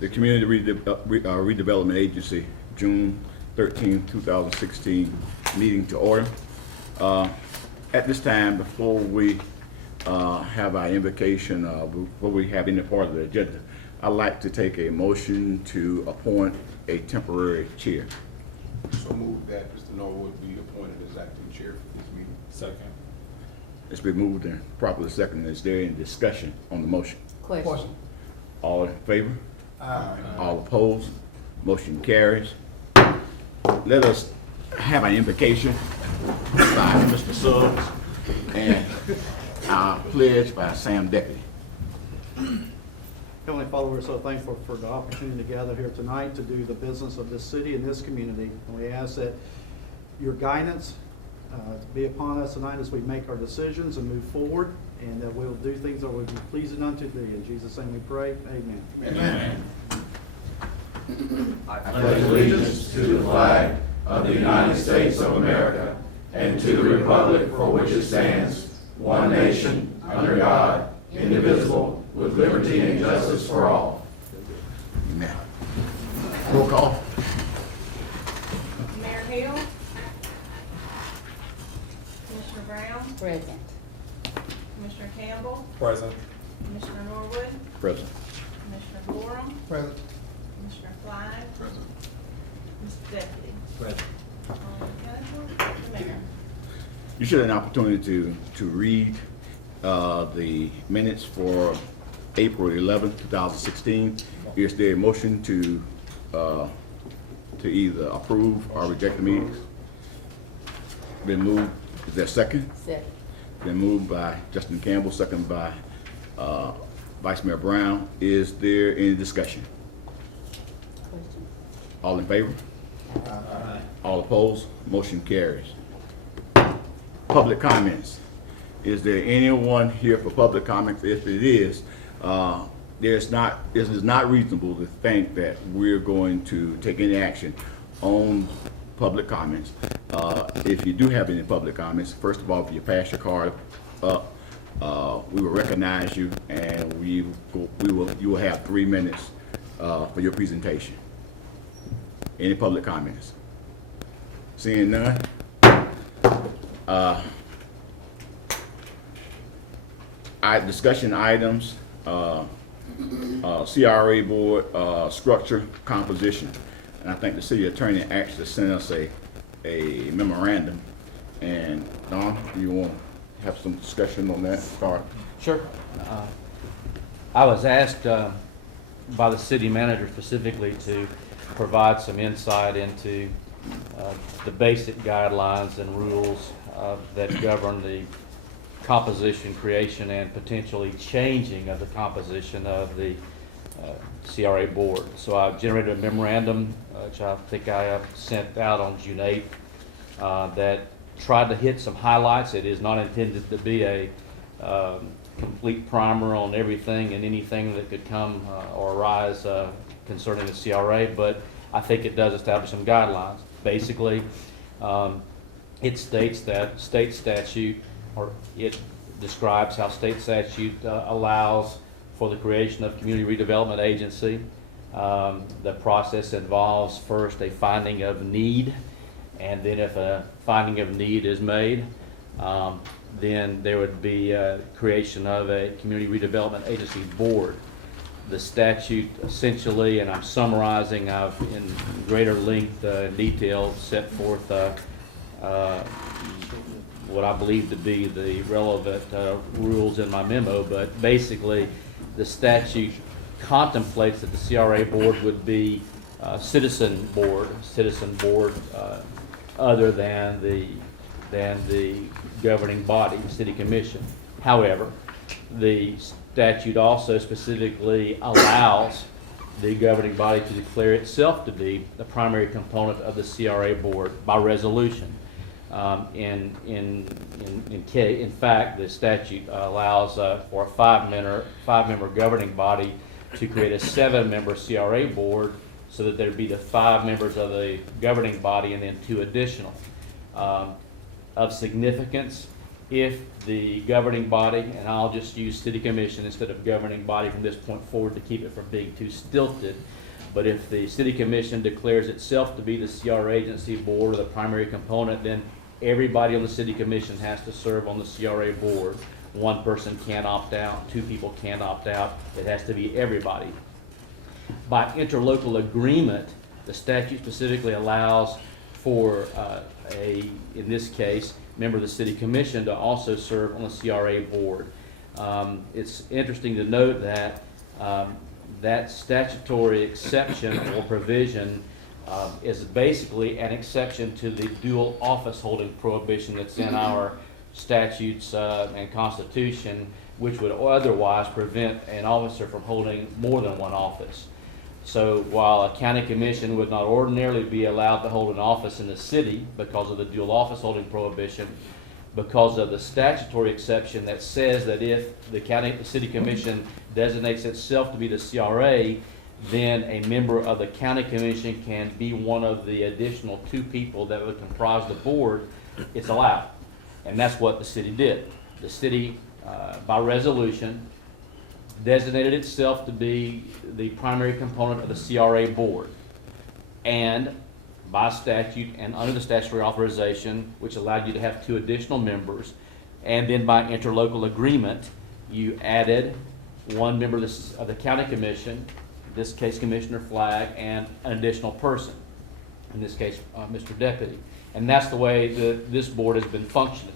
The Community Redevelopment Agency, June 13, 2016, meeting to order. At this time, before we have our invocation, before we have any part of the agenda, I'd like to take a motion to appoint a temporary chair. So move that Mr. Norwood be appointed as acting chair for this meeting. Second. It's been moved and properly seconded. Is there any discussion on the motion? Question. All in favor? Aye. All opposed? Motion carries. Let us have an invocation by Mr. Suggs and our pledge by Sam Deputy. Heavenly Father, we're so thankful for the opportunity to gather here tonight to do the business of this city and this community. And we ask that your guidance be upon us tonight as we make our decisions and move forward, and that we'll do things that will be pleasing unto thee. In Jesus' name we pray. Amen. Amen. I pledge allegiance to the flag of the United States of America and to the republic for which it stands, one nation, under God, indivisible, with liberty and justice for all. Amen. Roll call. Mayor Hill. Commissioner Brown. Present. Commissioner Campbell. Present. Commissioner Norwood. Present. Commissioner Gorham. Present. Commissioner Clyde. Present. Mr. Deputy. Present. The Mayor. You should have an opportunity to read the minutes for April 11, 2016. Is there a motion to either approve or reject the meetings? Been moved. Is there a second? Second. Been moved by Justin Campbell, second by Vice Mayor Brown. Is there any discussion? Question. All in favor? Aye. All opposed? Motion carries. Public comments. Is there anyone here for public comments? If it is, it is not reasonable to think that we're going to take any action on public comments. If you do have any public comments, first of all, if you pass your card up, we will recognize you, and you will have 3 minutes for your presentation. Any public comments? Seeing none. Discussion items, C.R.A. board structure composition, and I think the city attorney actually sent us a memorandum. And Don, you want to have some discussion on that? Start. Sure. I was asked by the city manager specifically to provide some insight into the basic guidelines and rules that govern the composition, creation, and potentially changing of the composition of the C.R.A. board. So I've generated a memorandum, which I think I sent out on June 8th, that tried to hit some highlights. It is not intended to be a complete primer on everything and anything that could come or arise concerning the C.R.A., but I think it does establish some guidelines. Basically, it states that state statute, or it describes how state statute allows for the creation of community redevelopment agency. The process involves first a finding of need, and then if a finding of need is made, then there would be creation of a community redevelopment agency board. The statute essentially, and I'm summarizing, I've in greater length and detail set forth what I believe to be the relevant rules in my memo, but basically the statute contemplates that the C.R.A. board would be citizen board other than the governing body, the city commission. However, the statute also specifically allows the governing body to declare itself to be the primary component of the C.R.A. board by resolution. In fact, the statute allows for a five-member governing body to create a 7-member C.R.A. board, so that there'd be the 5 members of the governing body and then 2 additional. Of significance, if the governing body, and I'll just use city commission instead of governing body from this point forward to keep it from being too stilted, but if the city commission declares itself to be the C.R.A. agency board or the primary component, then everybody on the city commission has to serve on the C.R.A. board. One person can't opt out, two people can't opt out, it has to be everybody. By interlocal agreement, the statute specifically allows for in this case, member of the city commission to also serve on the C.R.A. board. It's interesting to note that that statutory exception or provision is basically an exception to the dual office holding prohibition that's in our statutes and constitution, which would otherwise prevent an officer from holding more than one office. So while a county commission would not ordinarily be allowed to hold an office in the city because of the dual office holding prohibition, because of the statutory exception that says that if the city commission designates itself to be the C.R.A., then a member of the county commission can be one of the additional two people that would comprise the board, it's allowed. And that's what the city did. The city, by resolution, designated itself to be the primary component of the C.R.A. board. And by statute and under the statutory authorization, which allowed you to have two additional members, and then by interlocal agreement, you added one member of the county commission, in this case Commissioner Flagg, and an additional person, in this case Mr. Deputy. And that's the way this board has been functioning.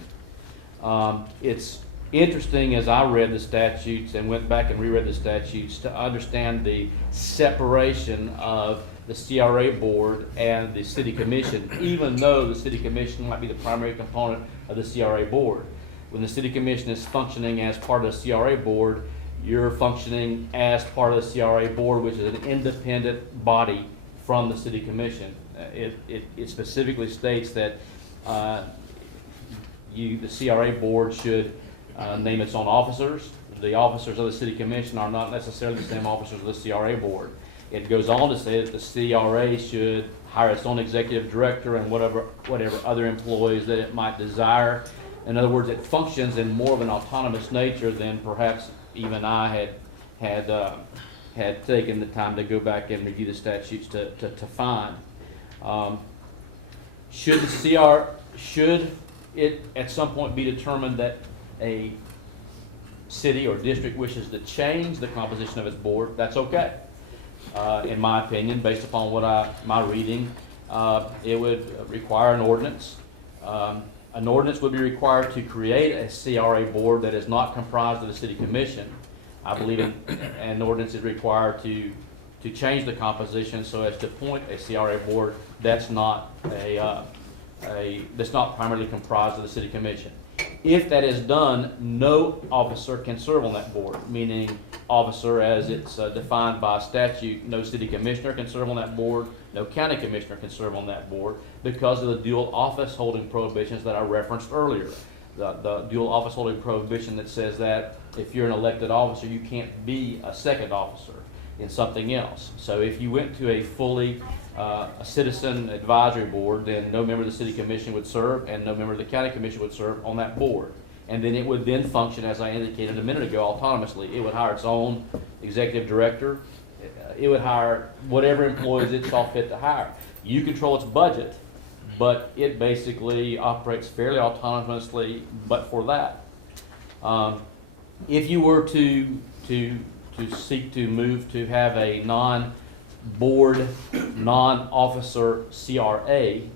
It's interesting, as I read the statutes and went back and reread the statutes, to understand the separation of the C.R.A. board and the city commission, even though the city commission might be the primary component of the C.R.A. board. When the city commission is functioning as part of the C.R.A. board, you're functioning as part of the C.R.A. board, which is an independent body from the city commission. It specifically states that the C.R.A. board should name its own officers. The officers of the city commission are not necessarily the same officers of the C.R.A. board. It goes on to say that the C.R.A. should hire its own executive director and whatever other employees that it might desire. In other words, it functions in more of an autonomous nature than perhaps even I had taken the time to go back and review the statutes to find. Should it at some point be determined that a city or district wishes to change the composition of its board, that's okay. In my opinion, based upon my reading, it would require an ordinance. An ordinance would be required to create a C.R.A. board that is not comprised of the city commission. I believe an ordinance is required to change the composition so as to appoint a C.R.A. board that's not that's not primarily comprised of the city commission. If that is done, no officer can serve on that board, meaning officer as it's defined by statute. No city commissioner can serve on that board, no county commissioner can serve on that board because of the dual office holding prohibitions that I referenced earlier. The dual office holding prohibition that says that if you're an elected officer, you can't be a second officer in something else. So if you went to a fully a citizen advisory board, then no member of the city commission would serve and no member of the county commission would serve on that board. And then it would then function, as I indicated a minute ago, autonomously. It would hire its own executive director. It would hire whatever employees it saw fit to hire. You control its budget, but it basically operates fairly autonomously but for that. If you were to seek to move to have a non-board, non-officer C.R.A.,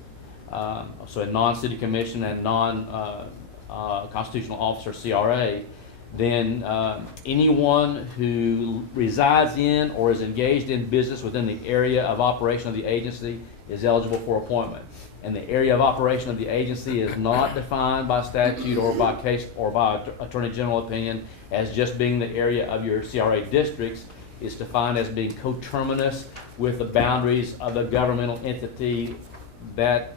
so a non-city commission and non-constitutional officer C.R.A., then anyone who resides in or is engaged in business within the area of operation of the agency is eligible for appointment. And the area of operation of the agency is not defined by statute or by case or by Attorney General opinion as just being the area of your C.R.A. districts. It's defined as being coterminous with the boundaries of the governmental entity that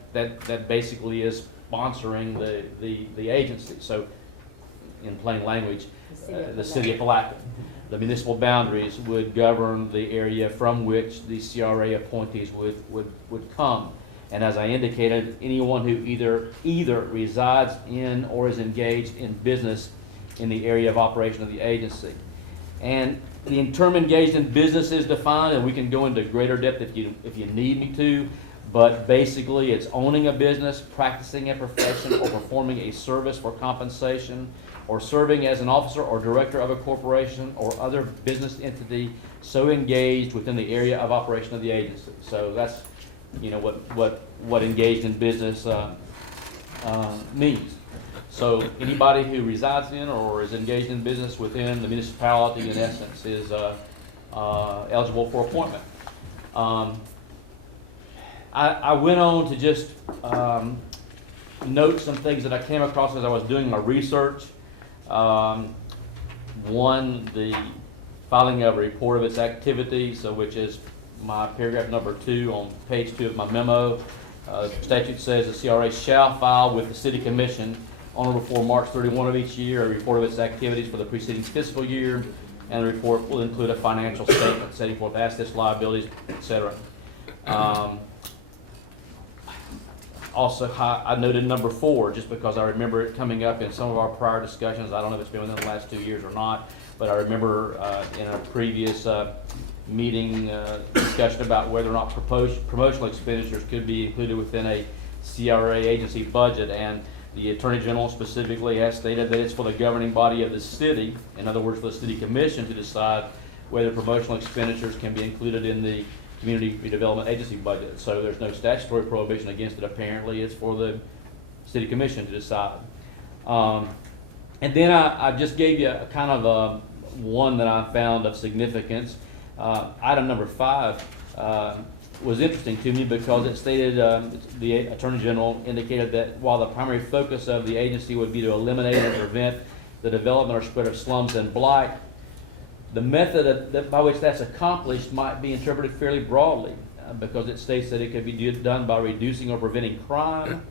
basically is sponsoring the agency. So, in plain language, the city of Palatka. The municipal boundaries would govern the area from which the C.R.A. appointees would come. And as I indicated, anyone who either resides in or is engaged in business in the area of operation of the agency. And the term engaged in business is defined, and we can go into greater depth if you need me to, but basically it's owning a business, practicing a profession, or performing a service for compensation, or serving as an officer or director of a corporation or other business entity so engaged within the area of operation of the agency. So that's, you know, what engaged in business means. So anybody who resides in or is engaged in business within the municipality, in essence, is eligible for appointment. I went on to just note some things that I came across as I was doing my research. One, the filing of a report of its activities, which is my paragraph number 2 on page 2 of my memo. Statute says the C.R.A. shall file with the City Commission on or before March 31 of each year a report of its activities for the preceding fiscal year, and the report will include a financial statement setting forth assets, liabilities, etc. Also, I noted number 4 just because I remember it coming up in some of our prior discussions. I don't know if it's been within the last 2 years or not, but I remember in a previous meeting discussion about whether or not promotional expenditures could be included within a C.R.A. agency budget, and the Attorney General specifically has stated that it's for the governing body of the city, in other words, for the City Commission, to decide whether promotional expenditures can be included in the Community Redevelopment Agency budget. So there's no statutory prohibition against it. Apparently, it's for the City Commission to decide. And then I just gave you a kind of one that I found of significance. Item number 5 was interesting to me because it stated, the Attorney General indicated that while the primary focus of the agency would be to eliminate and prevent the development or spread of slums and blight, the method by which that's accomplished might be interpreted fairly broadly because it states that it could be done by reducing or preventing crime,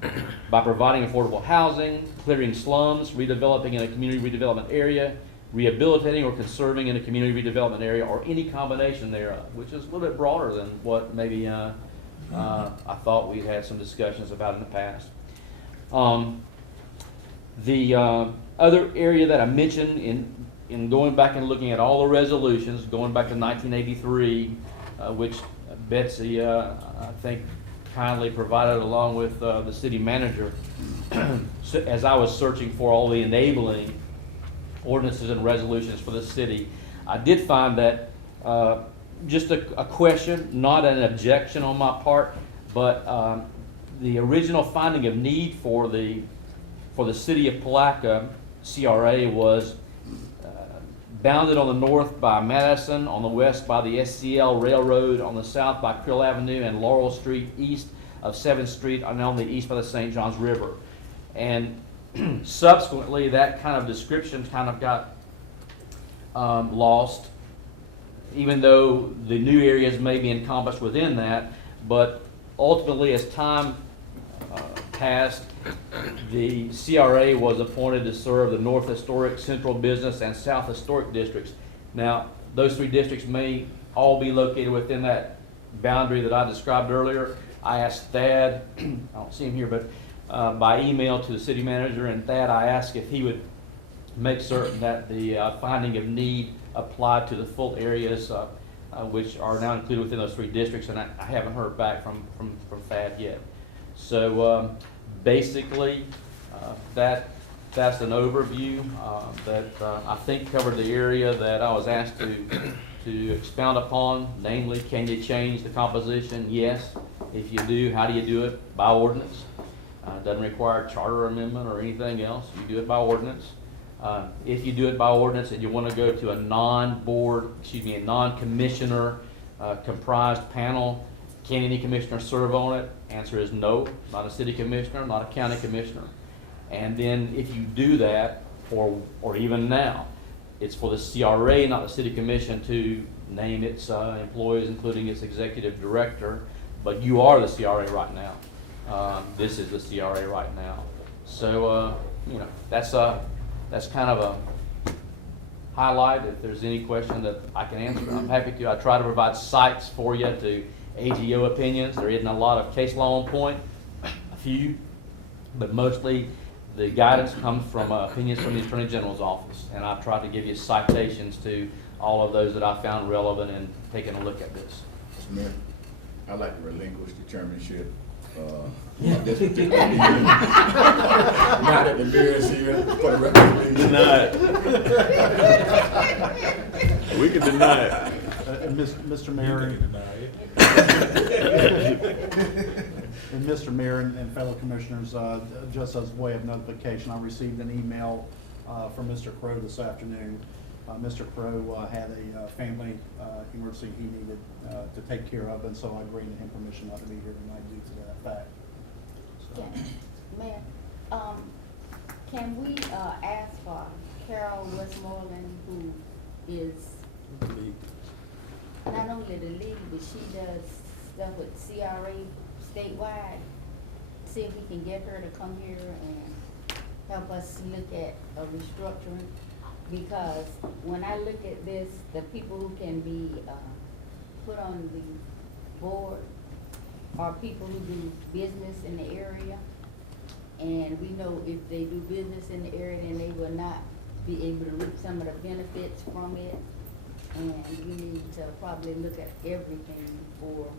by providing affordable housing, clearing slums, redeveloping in a community redevelopment area, rehabilitating or conserving in a community redevelopment area, or any combination thereof, which is a little bit broader than what maybe I thought we'd had some discussions about in the past. The other area that I mentioned in going back and looking at all the resolutions, going back to 1983, which Betsy, I think, kindly provided along with the city manager, so as I was searching for all the enabling ordinances and resolutions for the city, I did find that just a question, not an objection on my part, but the original finding of need for the city of Palatka, C.R.A. was bounded on the north by Madison, on the west by the SCL Railroad, on the south by Krill Avenue and Laurel Street, east of 7th Street, and on the east by the St. Johns River. And subsequently, that kind of description kind of got lost, even though the new areas may be encompassed within that. But ultimately, as time passed, the C.R.A. was appointed to serve the North Historic, Central Business, and South Historic districts. Now, those 3 districts may all be located within that boundary that I described earlier. I asked Thad, I don't see him here, but by email to the city manager, and Thad, I asked if he would make certain that the finding of need applied to the full areas which are now included within those 3 districts, and I haven't heard back from Thad yet. So basically, that's an overview that I think covered the area that I was asked to expound upon, namely, can you change the composition? Yes. If you do, how do you do it? By ordinance. Doesn't require a charter amendment or anything else. You do it by ordinance. If you do it by ordinance and you want to go to a a non-commissioner comprised panel, can any commissioner serve on it? Answer is no, not a city commissioner, not a county commissioner. And then if you do that, or even now, it's for the C.R.A., not the city commission, to name its employees, including its executive director. But you are the C.R.A. right now. This is the C.R.A. right now. So, you know, that's kind of a highlight. If there's any question that I can answer, I'm happy to. I try to provide sites for you to AGO opinions. There isn't a lot of case law on point, a few, but mostly the guidance comes from opinions from the Attorney General's office. And I've tried to give you citations to all of those that I found relevant in taking a look at this. Mr. Mayor, I'd like to relinquish the chairmanship. On this particular meeting. Now that the mayor is here, for the record, Denied. We can deny it. Mr. Mayor, and Mr. Mayor and fellow commissioners, just as way of notification, I received an email from Mr. Crow this afternoon. Mr. Crow had a family emergency he needed to take care of, and so I granted him permission not to be here tonight due to that fact. So, Mayor, can we ask for Carol Westmoreland, who is not only the lead, but she does stuff with C.R.A. statewide? See if we can get her to come here and help us look at a restructuring. Because when I look at this, the people who can be put on the board are people who do business in the area. And we know if they do business in the area, then they will not be able to reap some of the benefits from it. And we need to probably look at everything before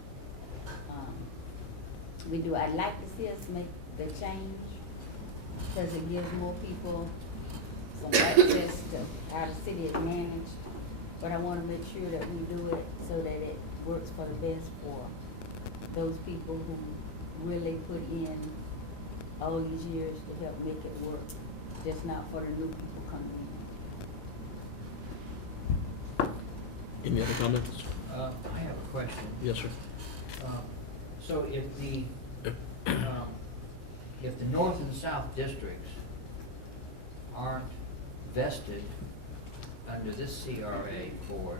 we do. I'd like to see us make the change because it gives more people some access to how the city is managed. But I want to make sure that we do it so that it works for the best for those people who really put in all these years to help make it work, just not for the new people coming in. Any other comments? I have a question. Yes, sir. So if the north and south districts aren't vested under this C.R.A. board,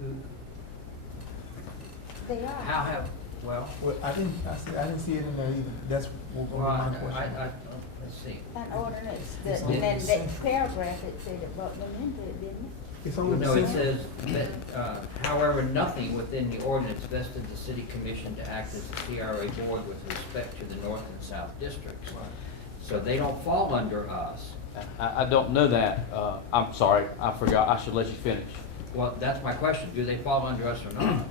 who, They are. how have, well, I didn't see it in there either. That's what well, my question. let's see. An ordinance, It's and then on- that paragraph, it said it brought them into it, didn't it? It's only No, it the says that, however, nothing within the ordinance vested the city commission to act as the C.R.A. board with respect to the north and south districts. So they don't fall under us. I don't know that. I'm sorry, I forgot. I should let you finish. Well, that's my question. Do they fall under us or not?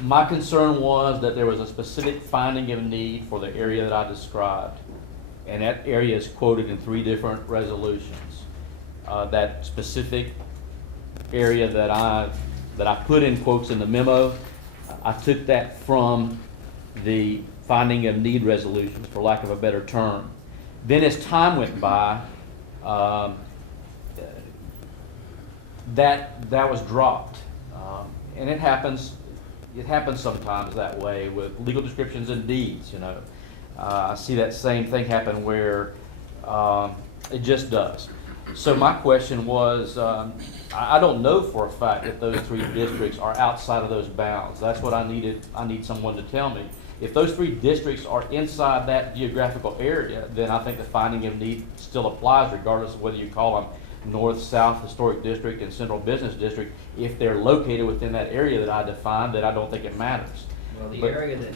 My concern was that there was a specific finding of need for the area that I described. And that area is quoted in 3 different resolutions. That specific area that I put in quotes in the memo, I took that from the finding of need resolutions, for lack of a better term. Then as time went by, that was dropped. And it happens sometimes that way with legal descriptions and deeds, you know. I see that same thing happen where it just does. So my question was, I don't know for a fact that those 3 districts are outside of those bounds. That's what I needed. I need someone to tell me. If those 3 districts are inside that geographical area, then I think the finding of need still applies regardless of whether you call them North, South Historic District and Central Business District. If they're located within that area that I defined, then I don't think it matters. Well, the But- area that,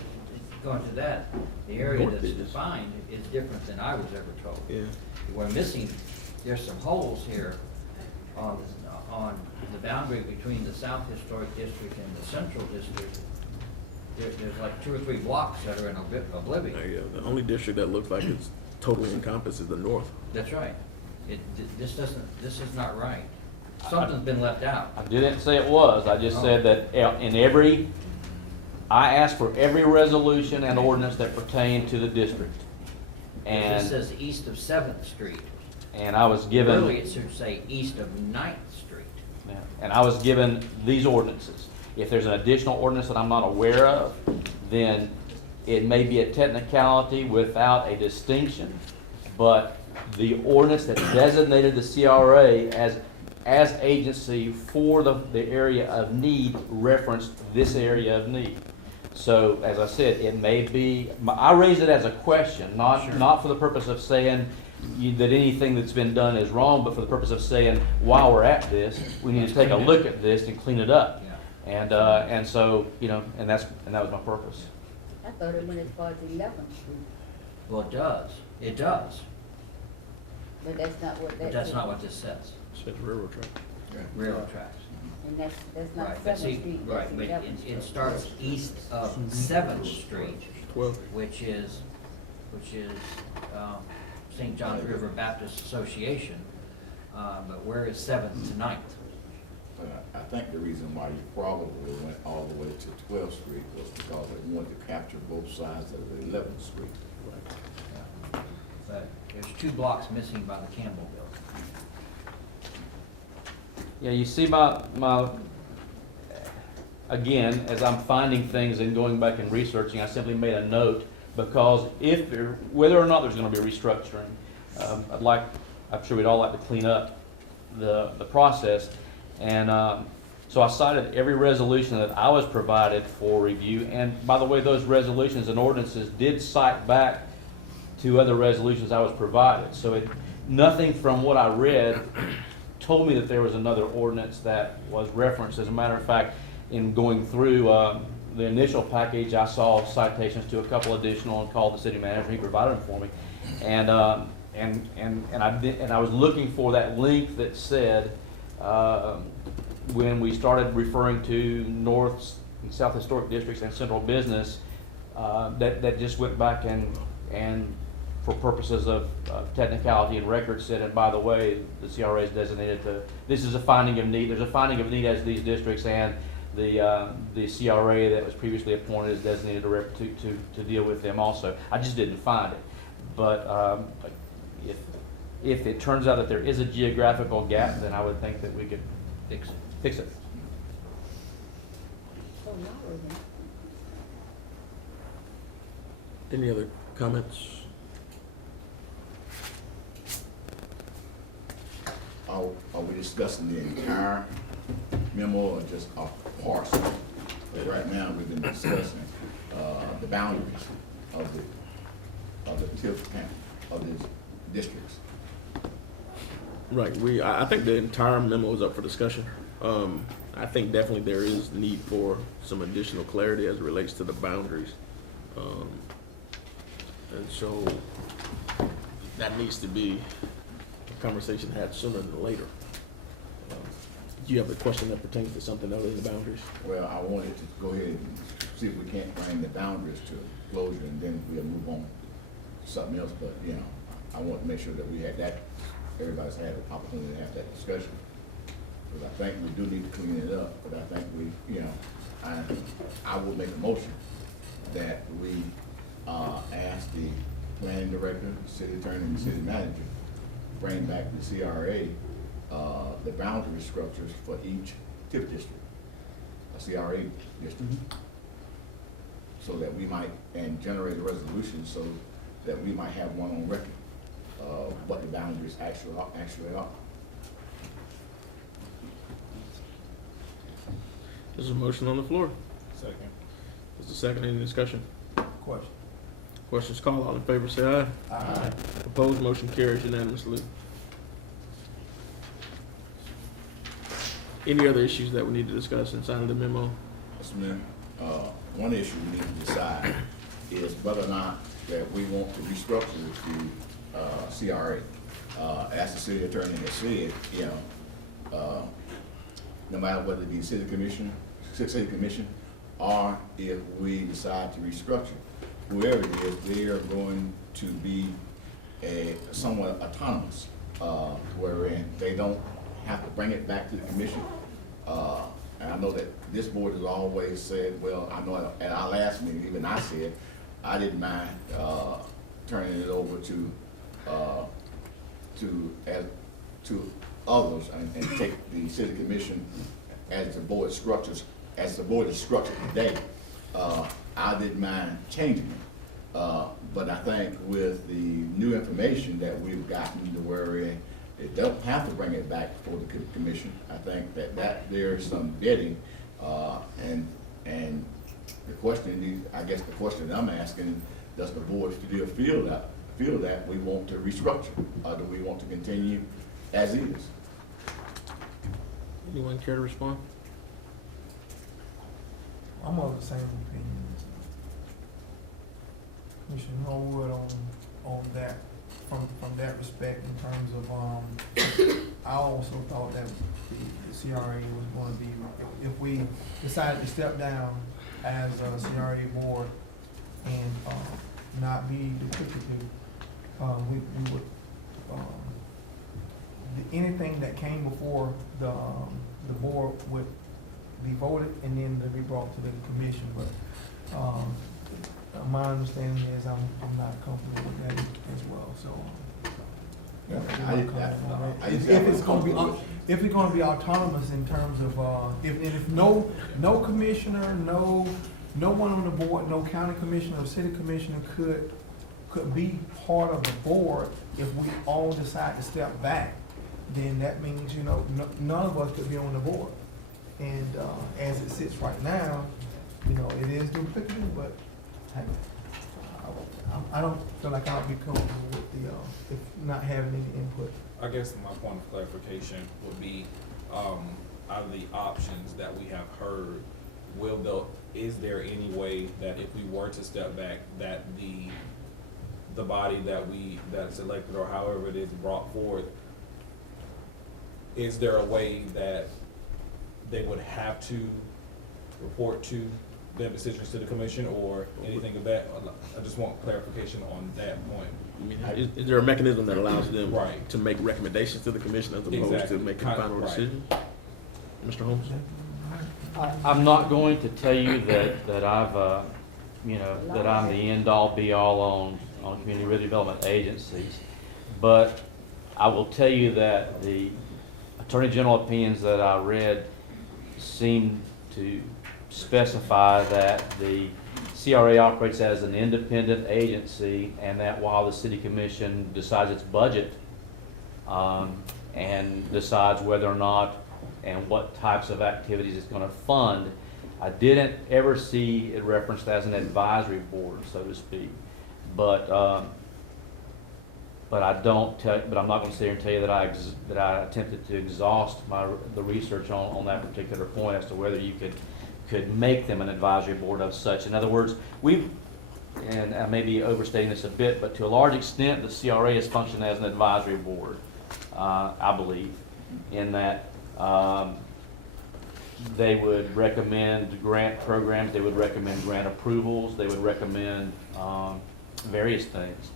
going to that, the area North that's business. defined is different than I was ever told. Yeah. We're missing, there's some holes here on the boundary between the South Historic District and the Central District. There's like 2 or 3 blocks that are in oblivion. The only district that looks like it's totally encompassed is the north. That's right. This is not right. Something's been left out. I didn't say it was. I just said that I asked for every resolution and ordinance that pertain to the district. This And, says east of 7th Street. I was given. Really, it should say east of 9th Street. Yeah, and I was given these ordinances. If there's an additional ordinance that I'm not aware of, then it may be a technicality without a distinction, but the ordinance that designated the C.R.A. as agency for the area of need referenced this area of need. So, as I said, it may be, I raise it as a question, not for the purpose of saying that anything that's been done is wrong, but for the purpose of saying, while we're at this, we need to take a look at this and clean it up. And so, and that was my purpose. I thought it went as far as 11th Street, Well, it does, but that's not what that but that's said. not what this says, Says railroad track. railroad tracks. And that's not Right, but 7th see, Street, right, that's but 11th Street. it starts east of 7th Street, 12. which is St. John's River Baptist Association, but where is 7th to 9th? I think the reason why you probably went all the way to 12th Street was because they wanted to capture both sides of the 11th Street. Yeah. But there's 2 blocks missing by the Campbell Building. Yeah, you see again, as I'm finding things and going back and researching, I simply made a note because whether or not there's gonna be restructuring, I'm sure we'd all like to clean up the process. And so I cited every resolution that I was provided for review. And by the way, those resolutions and ordinances did cite back to other resolutions I was provided. So nothing from what I read told me that there was another ordinance that was referenced. As a matter of fact, in going through the initial package, I saw citations to a couple additional and called the city manager. He provided them for me. And I was looking for that link that said, when we started referring to North and South Historic Districts and Central Business, that just went back and for purposes of technicality and record said, and by the way, the C.R.A. is designated to, this is a finding of need, there's a finding of need as these districts, and the C.R.A. that was previously appointed is designated to deal with them also. I just didn't find it. But if it turns out that there is a geographical gap, then I would think that we could fix it. So now we're in. Any other comments? Are we discussing the entire memo or just a parcel? But right now, we've been discussing the boundaries of the TIF count, of these districts. Right, I think the entire memo is up for discussion. I think definitely there is need for some additional clarity as it relates to the boundaries. And so that needs to be a conversation had sooner than later. Do you have a question that pertains to something other than the boundaries? Well, I wanted to go ahead and see if we can't bring the boundaries to closure, and then we'll move on to something else, but, I want to make sure that we had that, everybody's had the opportunity to have that discussion. Because I think we do need to clean it up, but I think we, I will make a motion that we, ask the planning director, city attorney, and city manager, bring back the C.R.A., the boundary structures for each TIF district, a C.R.A. district. So that we might, and generate a resolution so that we might have one on record of what the boundaries actually are. There's a motion on the floor. Second. There's a second, any discussion? Question. Questions called, all in favor say aye. Aye. Opposed, motion carries unanimously. Any other issues that we need to discuss inside of the memo? Mr. Mayor, one issue we need to decide is whether or not that we want to restructure the C.R.A. As the city attorney has said, no matter whether it be city commission, or if we decide to restructure, whoever it is, they are going to be somewhat autonomous, wherein they don't have to bring it back to the commission. And I know that this board has always said, well, I know at our last meeting, even I said, I didn't mind turning it over to others and take the city commission as the board structures, as the board is structured today. I didn't mind changing it. But I think with the new information that we've gotten to where it don't have to bring it back for the commission, I think that there's some bidding, and the question, I guess the question I'm asking, does the board still feel feel that we want to restructure, or do we want to continue as is? Anyone care to respond? I'm of the same opinion as Commissioner Norwood on that, from that respect in terms of, I also thought that the C.R.A. was gonna be, if we decided to step down as a C.R.A. board and, not be duplicative, we would, anything that came before the board would be voted and then to be brought to the commission, but, my understanding is I'm not comfortable with that as well, so. If it's gonna be autonomous in terms of, if no commissioner, no one on the board, no county commissioner or city commissioner could be part of the board, if we all decide to step back, then that means, none of us could be on the board. And, as it sits right now, it is duplicative, but hey, I don't feel like I'll be comfortable with if not having any input. I guess my point of clarification would be, out of the options that we have heard, is there any way that if we were to step back, that the body that's elected or however it is brought forth, is there a way that they would have to report to their decisions to the commission or anything of that? I just want clarification on that point. I mean, is there a mechanism that allows them Right. to make recommendations to the commission as opposed Exactly. to making a final Right. decision? Mr. Holmes? I'm not going to tell you that I've, that I'm the end-all, be-all on community redevelopment agencies, but I will tell you that the Attorney General opinions that I read seem to specify that the C.R.A. operates as an independent agency, and that while the City Commission decides its budget and decides whether or not and what types of activities it's going to fund, I didn't ever see it referenced as an advisory board, so to speak. But I'm not going to sit here and tell you that I attempted to exhaust the research on that particular point as to whether you could make them an advisory board of such. In other words, and I may be overstating this a bit, but to a large extent, the C.R.A. has functioned as an advisory board, I believe, in that they would recommend grant programs, they would recommend grant approvals, they would recommend various things.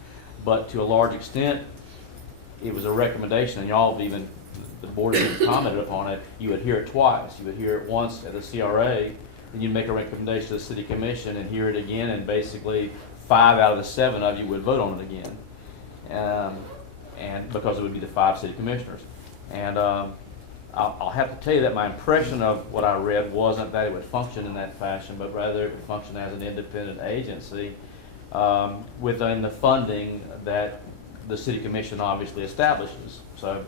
But to a large extent, it was a recommendation, and y'all have even, the board has even commented upon it. You would hear it twice. You would hear it once at the C.R.A., then you'd make a recommendation to the City Commission and hear it again, and basically 5 out of the 7 of you would vote on it again. And because it would be the 5 city commissioners. And I'll have to tell you that my impression of what I read wasn't that it would function in that fashion, but rather it would function as an independent agency within the funding that the City Commission obviously establishes. So,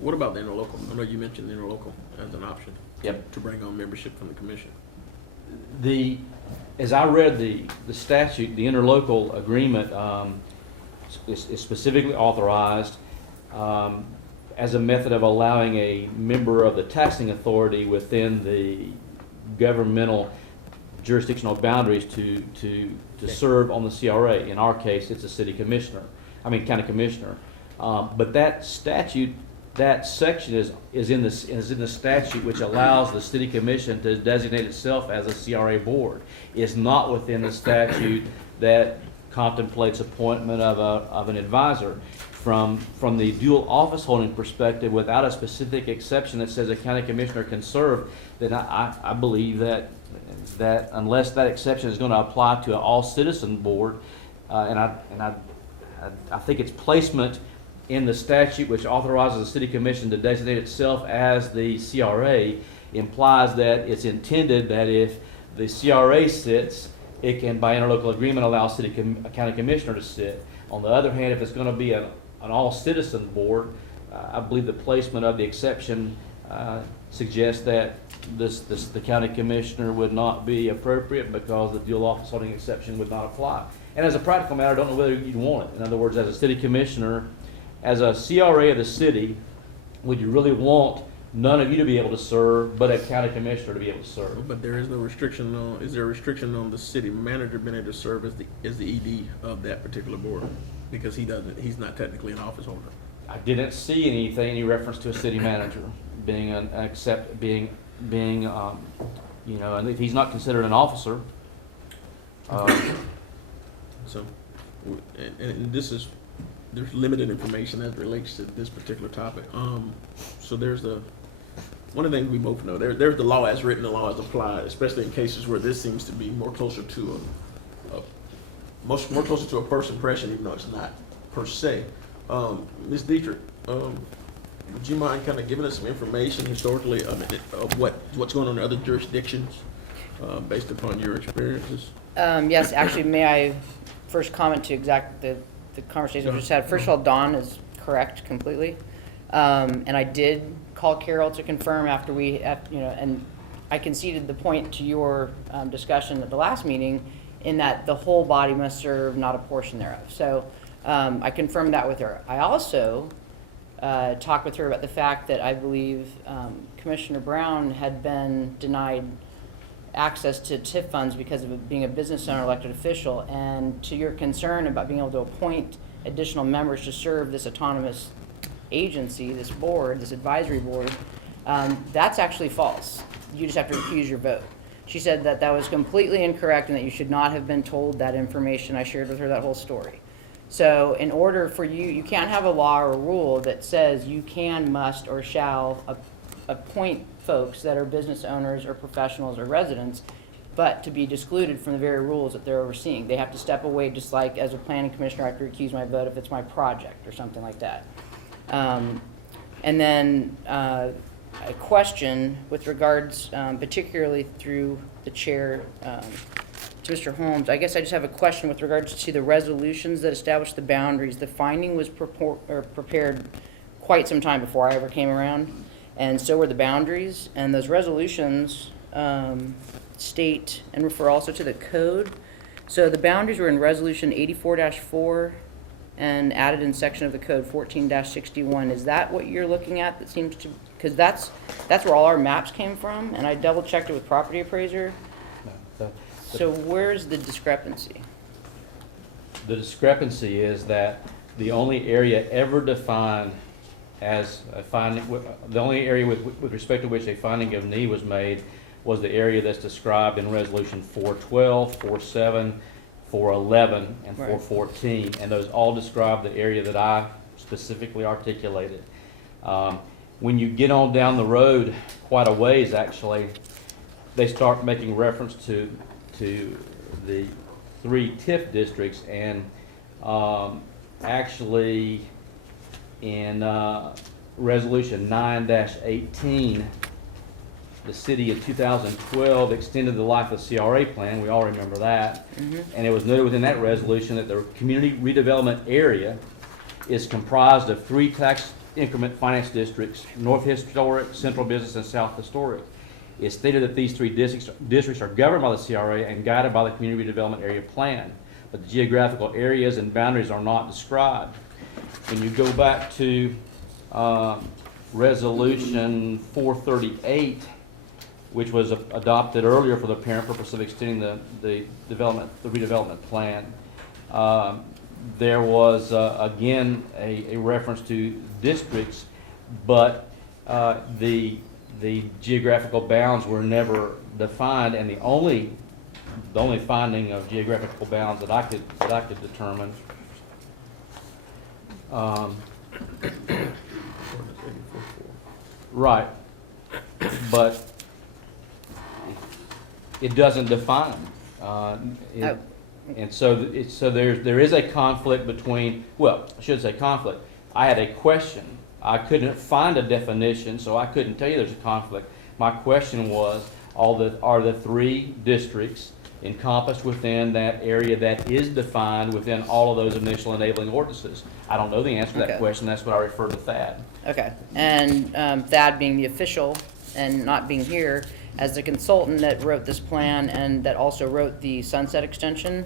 What about the interlocal? I know you mentioned the interlocal as an option. Yep. To bring on membership from the commission. as I read the statute, the interlocal agreement is specifically authorized as a method of allowing a member of the taxing authority within the governmental jurisdictional boundaries to serve on the C.R.A. In our case, it's a county commissioner. But that statute, that section is in the statute, which allows the city commission to designate itself as a C.R.A. board. It's not within the statute that contemplates appointment of an advisor. From the dual office holding perspective, without a specific exception that says a county commissioner can serve, then I believe that unless that exception is going to apply to an all citizen board, and I think its placement in the statute, which authorizes the city commission to designate itself as the C.R.A., implies that it's intended that if the C.R.A. sits, it can, by interlocal agreement, allow a county commissioner to sit. On the other hand, if it's going to be an all-citizen board, I believe the placement of the exception suggests that the county commissioner would not be appropriate because the dual office holding exception would not apply. And as a practical matter, I don't know whether you'd want it. In other words, as a city commissioner, as a C.R.A. of the city, would you really want none of you to be able to serve, but a county commissioner to be able to serve? But there is no restriction on, is there a restriction on the city manager being able to serve as the ED of that particular board? Because he's not technically an office holder. I didn't see any reference to a city manager being you know, and if he's not considered an officer, So, and this is, there's limited information as it relates to this particular topic. So there's one of the things we both know, there's the law as written, the law as applied, especially in cases where this seems to be more closer to more closer to a first impression, even though it's not per se. Ms. Dietrich, would you mind kind of giving us some information historically of what's going on in other jurisdictions, based upon your experiences? Yes, actually, may I first comment to the conversation we just had? First of all, Dawn is correct completely. And I did call Carol to confirm after and I conceded the point to your discussion at the last meeting in that the whole body must serve, not a portion thereof. So I confirmed that with her. I also talked with her about the fact that I believe Commissioner Brown had been denied access to TIF funds because of being a business owner elected official, and to your concern about being able to appoint additional members to serve this autonomous agency, this board, this advisory board, that's actually false. You just have to recuse your vote. She said that that was completely incorrect and that you should not have been told that information. I shared with her that whole story. So in order for you can't have a law or a rule that says you can, must, or shall appoint folks that are business owners or professionals or residents, but to be excluded from the very rules that they're overseeing. They have to step away, just like as a planning commissioner, I have to recuse my vote if it's my project or something like that. And then a question with regards, particularly through the chair, to Mr. Holmes. I guess I just have a question with regards to the resolutions that establish the boundaries. The finding was prepared quite some time before I ever came around, and so were the boundaries. And those resolutions state and refer also to the code. So the boundaries were in Resolution 84-4 and added in section of the code 14-61. Is that what you're looking at? That seems to, because that's where all our maps came from, and I double checked it with property appraiser. So where's the discrepancy? The discrepancy is that the only area ever defined as a finding, the only area with respect to which a finding of need was made was the area that's described in Resolution 412, 47, 411, and 414, and those all describe the area that I specifically articulated. When you get on down the road quite a ways, actually, they start making reference to the 3 TIF districts, and actually in Resolution 9-18, the city in 2012 extended the life of the C.R.A. plan. We all remember that. And it was noted within that resolution that the community redevelopment area is comprised of 3 tax increment finance districts: North Historic, Central Business, and South Historic. It stated that these 3 districts are governed by the C.R.A. and guided by the community redevelopment area plan, but the geographical areas and boundaries are not described. When you go back to Resolution 438, which was adopted earlier for the apparent purpose of extending the redevelopment plan, there was again a reference to districts, but the geographical bounds were never defined, and the only finding of geographical bounds that I could determine right, but it doesn't define. And so there is a conflict between, well, I should say conflict. I had a question. I couldn't find a definition, so I couldn't tell you there's a conflict. My question was, are the 3 districts encompassed within that area that is defined within all of those initial enabling ordinances? I don't know the answer to that question. That's what I referred to Thad. Okay, and Thad being the official and not being here, as the consultant that wrote this plan and that also wrote the sunset extension,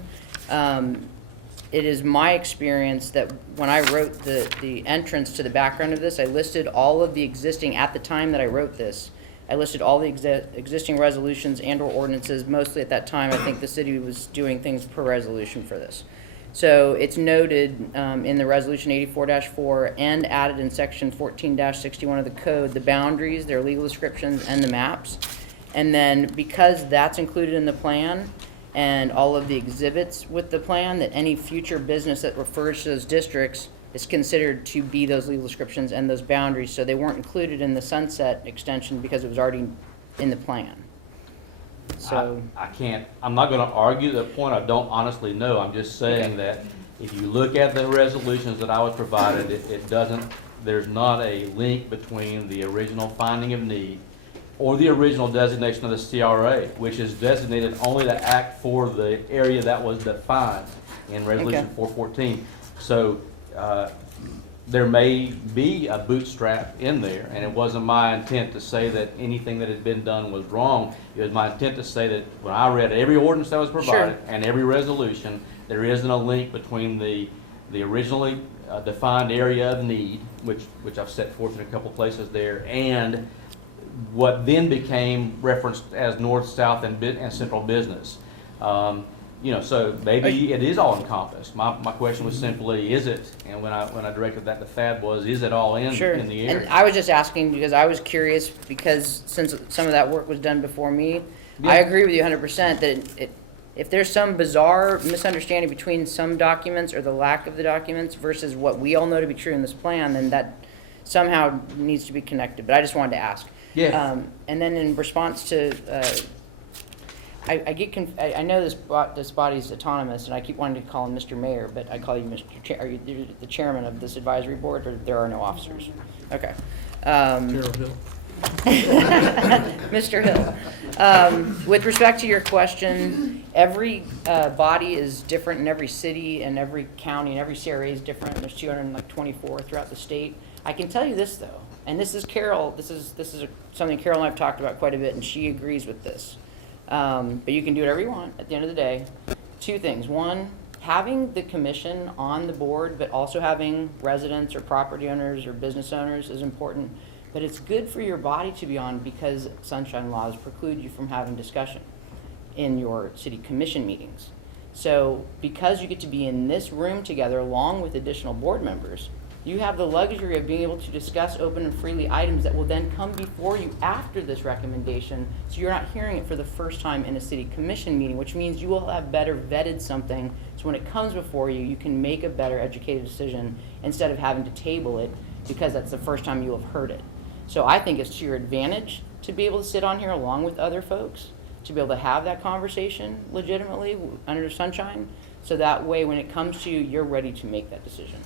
it is my experience that when I wrote the entrance to the background of this, I listed all of the existing, at the time that I wrote this, I listed all the existing resolutions and or ordinances. Mostly at that time, I think the city was doing things per resolution for this. So it's noted in the resolution 84-4 and added in section 14-61 of the code, the boundaries, their legal descriptions, and the maps. And then because that's included in the plan and all of the exhibits with the plan, that any future business that refers to those districts is considered to be those legal descriptions and those boundaries. So they weren't included in the sunset extension because it was already in the plan. So I can't, I'm not gonna argue the point. I don't honestly know. I'm just saying that if you look at the resolutions that I was provided, it doesn't, there's not a link between the original finding of need or the original designation of the C.R.A., which is designated only to act for the area that was defined in Resolution 414. So there may be a bootstrap in there, and it wasn't my intent to say that anything that had been done was wrong. It was my intent to say that when I read every ordinance that was provided and every resolution, there isn't a link between the originally defined area of need, which I've set forth in a couple places there, and what then became referenced as north, south, and central business. You know, so maybe it is all encompassed. My question was simply, is it? And when I directed that to Thad was, is it all in the area? And I was just asking because I was curious, because since some of that work was done before me, I agree with you 100% that if there's some bizarre misunderstanding between some documents or the lack of the documents versus what we all know to be true in this plan, then that somehow needs to be connected. But I just wanted to ask. Yeah. And then in response to, I know this body's autonomous, and I keep wanting to call him Mr. Mayor, but I call you Mr. Chair. Are you the chairman of this advisory board, or there are no officers? Okay. Carol Hill. Mr. Hill, with respect to your question, every body is different in every city and every county, and every C.R.A. is different. There's 224 throughout the state. I can tell you this though, and this is Carol. This is something Carol and I've talked about quite a bit, and she agrees with this. But you can do whatever you want. At the end of the day, two things. One, having the commission on the board, but also having residents or property owners or business owners is important. But it's good for your body to be on because sunshine laws preclude you from having discussion in your city commission meetings. So because you get to be in this room together along with additional board members, you have the luxury of being able to discuss open and freely items that will then come before you after this recommendation, so you're not hearing it for the first time in a city commission meeting, which means you will have better vetted something, so when it comes before you, you can make a better educated decision instead of having to table it because that's the first time you have heard it. So I think it's to your advantage to be able to sit on here along with other folks, to be able to have that conversation legitimately under the sunshine, so that way when it comes to you, you're ready to make that decision.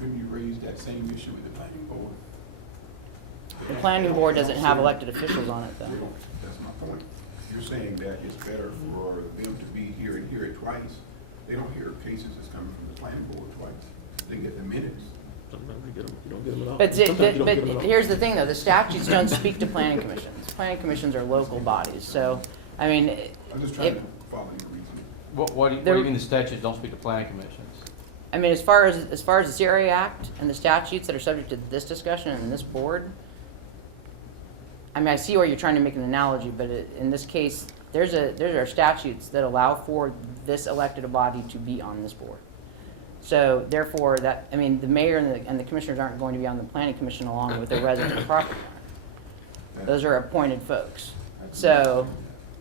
Couldn't you raise that same issue with the planning board? The planning board doesn't have elected officials on it, though. That's my point. You're saying that it's better for them to be here and hear it twice. They don't hear cases that's coming from the planning board twice. They get the minutes. Sometimes you don't get them at all. But, Sometimes you don't get them at all. here's the thing, though. The statutes don't speak to planning commissions. Planning commissions are local bodies. So, I mean, I'm just trying to follow your reasoning. What do you mean the statutes don't speak to planning commissions? I mean, as far as the C.R.A. Act and the statutes that are subject to this discussion and this board, I mean, I see where you're trying to make an analogy, but in this case, there are statutes that allow for this elected body to be on this board. So therefore, the mayor and the commissioners aren't going to be on the planning commission along with the resident property owner. Those are appointed folks. So,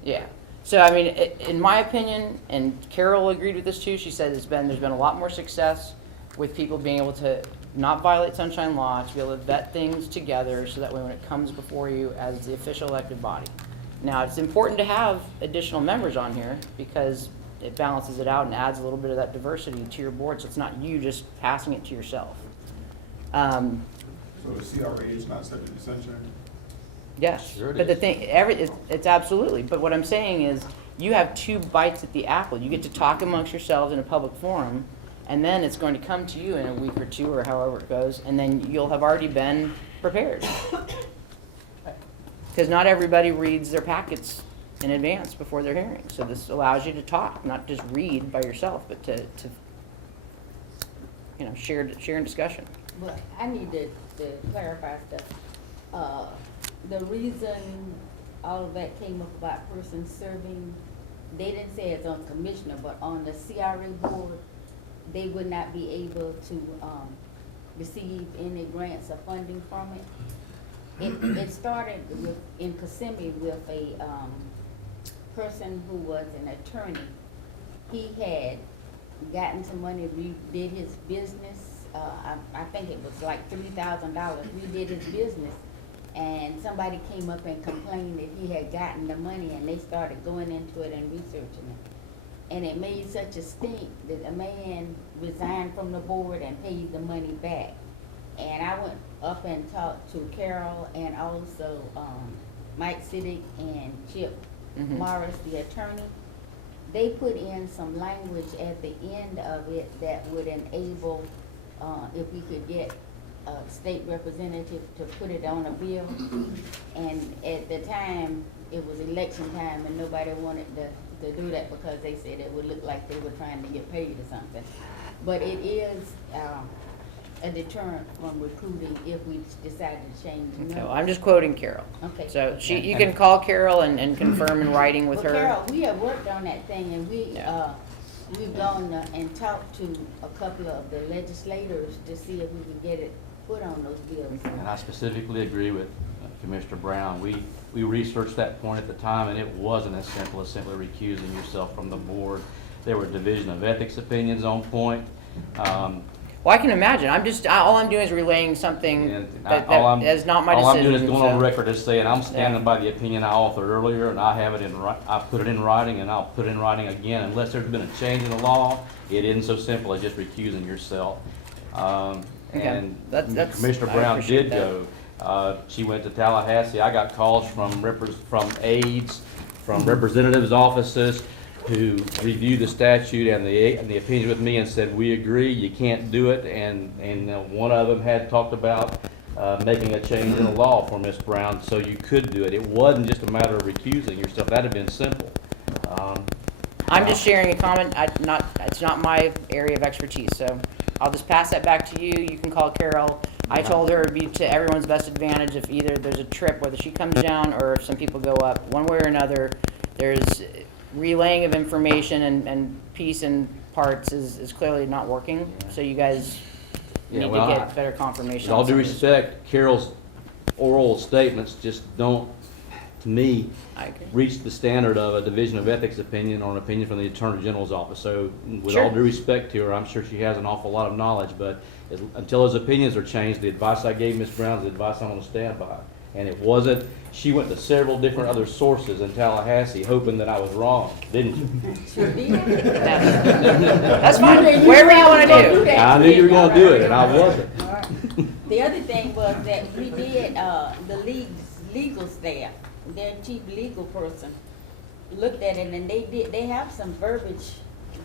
yeah. So, I mean, in my opinion, and Carol agreed with this too, she said there's been a lot more success with people being able to not violate sunshine law, to be able to vet things together so that way when it comes before you as the official elected body. Now, it's important to have additional members on here because it balances it out and adds a little bit of that diversity to your board, so it's not you just passing it to yourself. So the C.R.A. is not subject to sunshine? Yes, Sure it but the is. thing, it's absolutely, but what I'm saying is, you have two bites at the apple. You get to talk amongst yourselves in a public forum, and then it's going to come to you in a week or two, or however it goes, and then you'll have already been prepared. Because not everybody reads their packets in advance before their hearing. So this allows you to talk, not just read by yourself, but to share and discussion. But I need to clarify stuff. The reason all of that came up about persons serving, they didn't say it's on commissioner, but on the C.R.A. board, they would not be able to, receive any grants or funding from it. It started in Kissimmee with a, person who was an attorney. He had gotten some money, redid his business, I think it was like $3,000, redid his business. And somebody came up and complained that he had gotten the money, and they started going into it and researching it. And it made such a stink that a man resigned from the board and paid the money back. And I went up and talked to Carol and also Mike Siddick and Chip Morris, the attorney. They put in some language at the end of it that would enable, if we could get a state representative to put it on a bill. And at the time, it was election time and nobody wanted to do that because they said it would look like they were trying to get paid or something. But it is a deterrent from recruiting if we decided to change the Okay, well, numbers. I'm just quoting Carol. Okay. So you can call Carol and confirm in writing with Well, her. Carol, we have worked on that thing, and Yeah. we've gone and talked to a couple of the legislators to see if we can get it put on those bills. And I specifically agree with Commissioner Brown. We researched that point at the time, and it wasn't as simple as simply recusing yourself from the board. There were division of ethics opinions on point. Well, I can imagine. All I'm doing is relaying something And that is not my All I'm decision. doing is going on so- record as saying I'm standing Yeah. by the opinion I authored earlier, and I have it I put it in writing, and I'll put it in writing again. Unless there's been a change in the law, it isn't so simple as just recusing yourself. Okay. And That's- Commissioner I Brown appreciate did that. go. She went to Tallahassee. I got calls from aides, from representatives' offices who reviewed the statute and the opinions with me and said, we agree, you can't do it. And one of them had talked about making a change in the law for Ms. Brown so you could do it. It wasn't just a matter of recusing yourself. That'd have been simple. I'm just sharing a comment. It's not my area of expertise, so I'll just pass that back to you. You can call Carol. I told her it'd be to everyone's best advantage if either there's a trip, whether she comes down or if some people go up. One way or another, there's relaying of information and piece and parts is clearly not working. So you guys need to get better confirmation. With all on due some of this. respect, Carol's oral statements just don't, to me, I agree. reach the standard of a division of ethics opinion or an opinion from the Attorney General's office. So with Sure. all due respect to her, I'm sure she has an awful lot of knowledge, but until those opinions are changed, the advice I gave Ms. Brown is the advice I'm going to stand by. And it wasn't, she went to several different other sources in Tallahassee hoping that I was wrong, didn't you? That's fine. Wherever you want to do. I knew you were going to do it, and I wasn't. All right. The other thing was that we did, the league's legal staff, their chief legal person, looked at it and they have some verbiage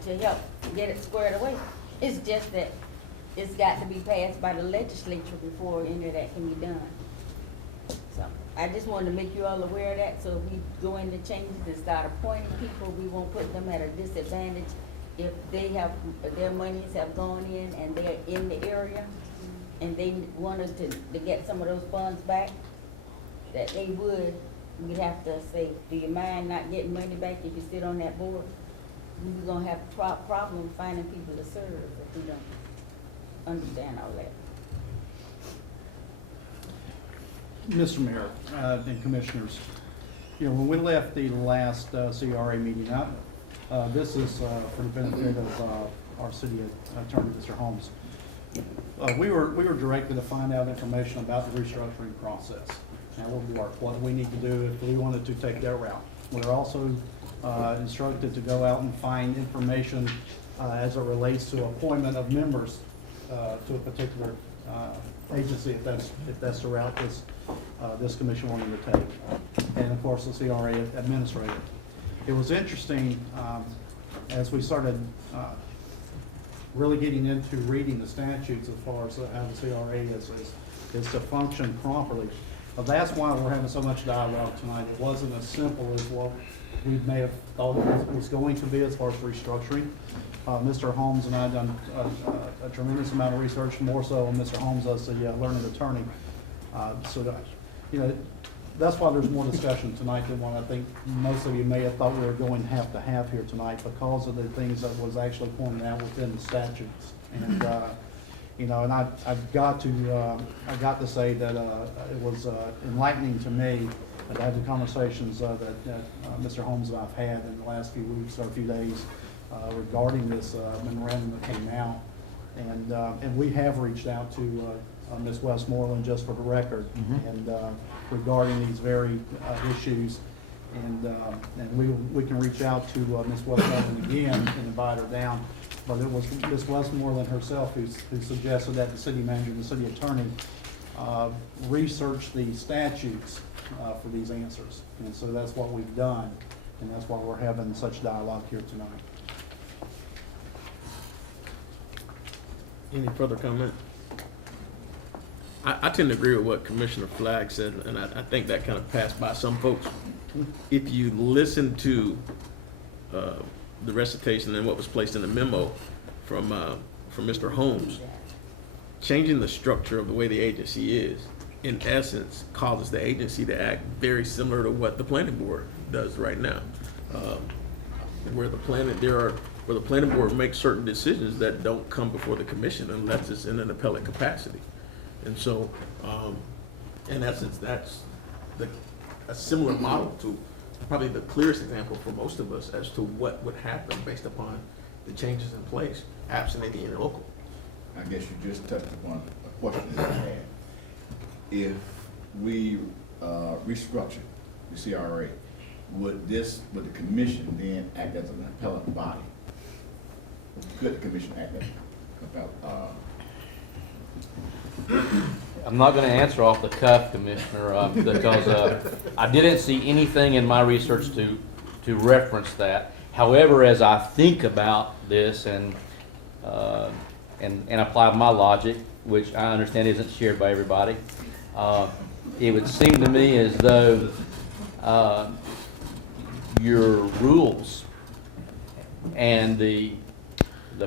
to help get it squared away. It's just that it's got to be passed by the legislature before any of that can be done. So I just wanted to make you all aware of that, so if we go into changes and start appointing people, we won't put them at a disadvantage if they have, their monies have gone in and they're in the area and they want us to get some of those funds back, that they would, we'd have to say, do you mind not getting money back if you sit on that board? We're gonna have a problem finding people to serve if we don't understand all that. Mr. Mayor and Commissioners, when we left the last C.R.A. meeting, this is for the benefit of our city attorney, Mr. Holmes. We were directed to find out information about the restructuring process and what we need to do if we wanted to take that route. We're also instructed to go out and find information as it relates to appointment of members to a particular agency, if that's the route this commission wanted to take, and of course the C.R.A. administrator. It was interesting as we started really getting into reading the statutes as far as how the C.R.A. is to function properly. But that's why we're having so much dialogue tonight. It wasn't as simple as what we may have thought it was going to be as far as restructuring. Mr. Holmes and I have done a tremendous amount of research, more so on Mr. Holmes as the learned attorney. So that, you know, that's why there's more discussion tonight than what I think most of you may have thought we were going to have here tonight, because of the things that was actually pointed out within the statutes. And, you know, and I've got to say that it was enlightening to me to have the conversations that Mr. Holmes and I've had in the last few weeks or a few days regarding this memorandum that came out. And we have reached out to Ms. Westmoreland, just for the record, and regarding these very issues. And we can reach out to Ms. Westmoreland again and invite her down. But it was Ms. Westmoreland herself who suggested that the city manager and the city attorney research the statutes for these answers. And so that's what we've done, and that's why we're having such dialogue here tonight. Any further comment? I tend to agree with what Commissioner Flagg said, and I think that kind of passed by some folks. If you listen to the recitation and what was placed in the memo from Mr. Holmes, changing the structure of the way the agency is, in essence, causes the agency to act very similar to what the planning board does right now. Where the planning board makes certain decisions that don't come before the commission unless it's in an appellate capacity. And so, in essence, that's a similar model to probably the clearest example for most of us as to what would happen based upon the changes in place, absent any interlocal. I guess you just touched upon a question that I had. If we restructure the C.R.A., would the commission then act as an appellate body? Could the commission act as an appellate? I'm not going to answer off the cuff, Commissioner, because I didn't see anything in my research to reference that. However, as I think about this and apply my logic, which I understand isn't shared by everybody, it would seem to me as though your rules and the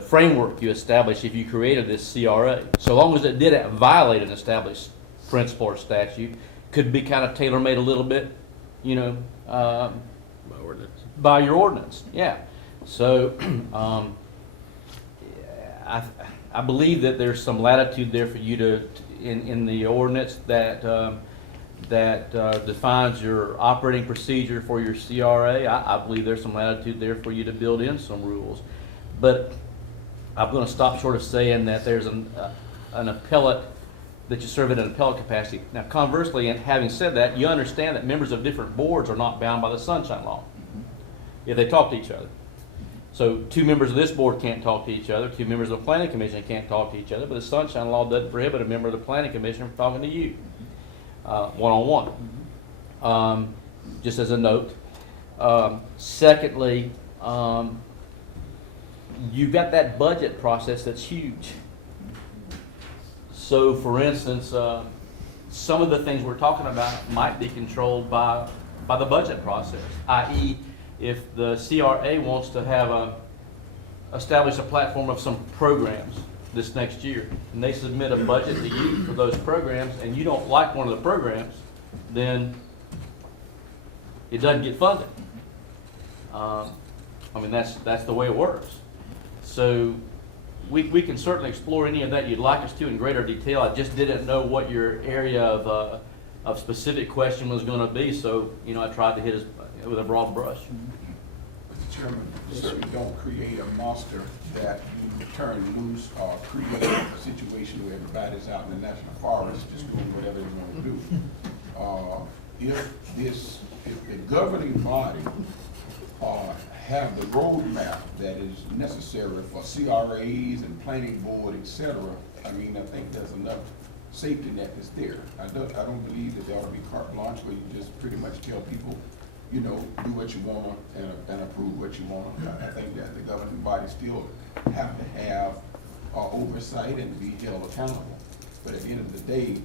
framework you establish if you created this C.R.A., so long as it didn't violate an established principle or statute, could be kind of tailor-made a little bit, you know, By ordinance. by your ordinance. Yeah. So I believe that there's some latitude there for you to in the ordinance that defines your operating procedure for your C.R.A. I believe there's some latitude there for you to build in some rules, but I'm going to stop short of saying that there's an appellate, that you serve in an appellate capacity. Now, conversely, and having said that, you understand that members of different boards are not bound by the Sunshine Law if they talk to each other. So 2 members of this board can't talk to each other, 2 members of the Planning Commission can't talk to each other, but the Sunshine Law doesn't prohibit a member of the Planning Commission from talking to you one-on-one. Just as a note. Secondly, you've got that budget process that's huge. So, for instance, some of the things we're talking about might be controlled by the budget process, i.e., if the C.R.A. wants to establish a platform of some programs this next year, and they submit a budget to you for those programs, and you don't like one of the programs, then it doesn't get funded. I mean, that's the way it works. So we can certainly explore any of that you'd like us to in greater detail. I just didn't know what your area of specific question was going to be, so I tried to hit it with a broad brush. Mr. Chairman, you certainly don't create a monster that you turn loose or create a situation where everybody's out in the national forest just doing whatever they want to do. If the governing body have the roadmap that is necessary for C.R.A.s and planning board, et cetera, I mean, I think there's enough safety net that's there. I don't believe that there ought to be carte blanche where you just pretty much tell people, do what you want and approve what you want. I think that the governing body still have to have oversight and be held accountable. But at the end of the day,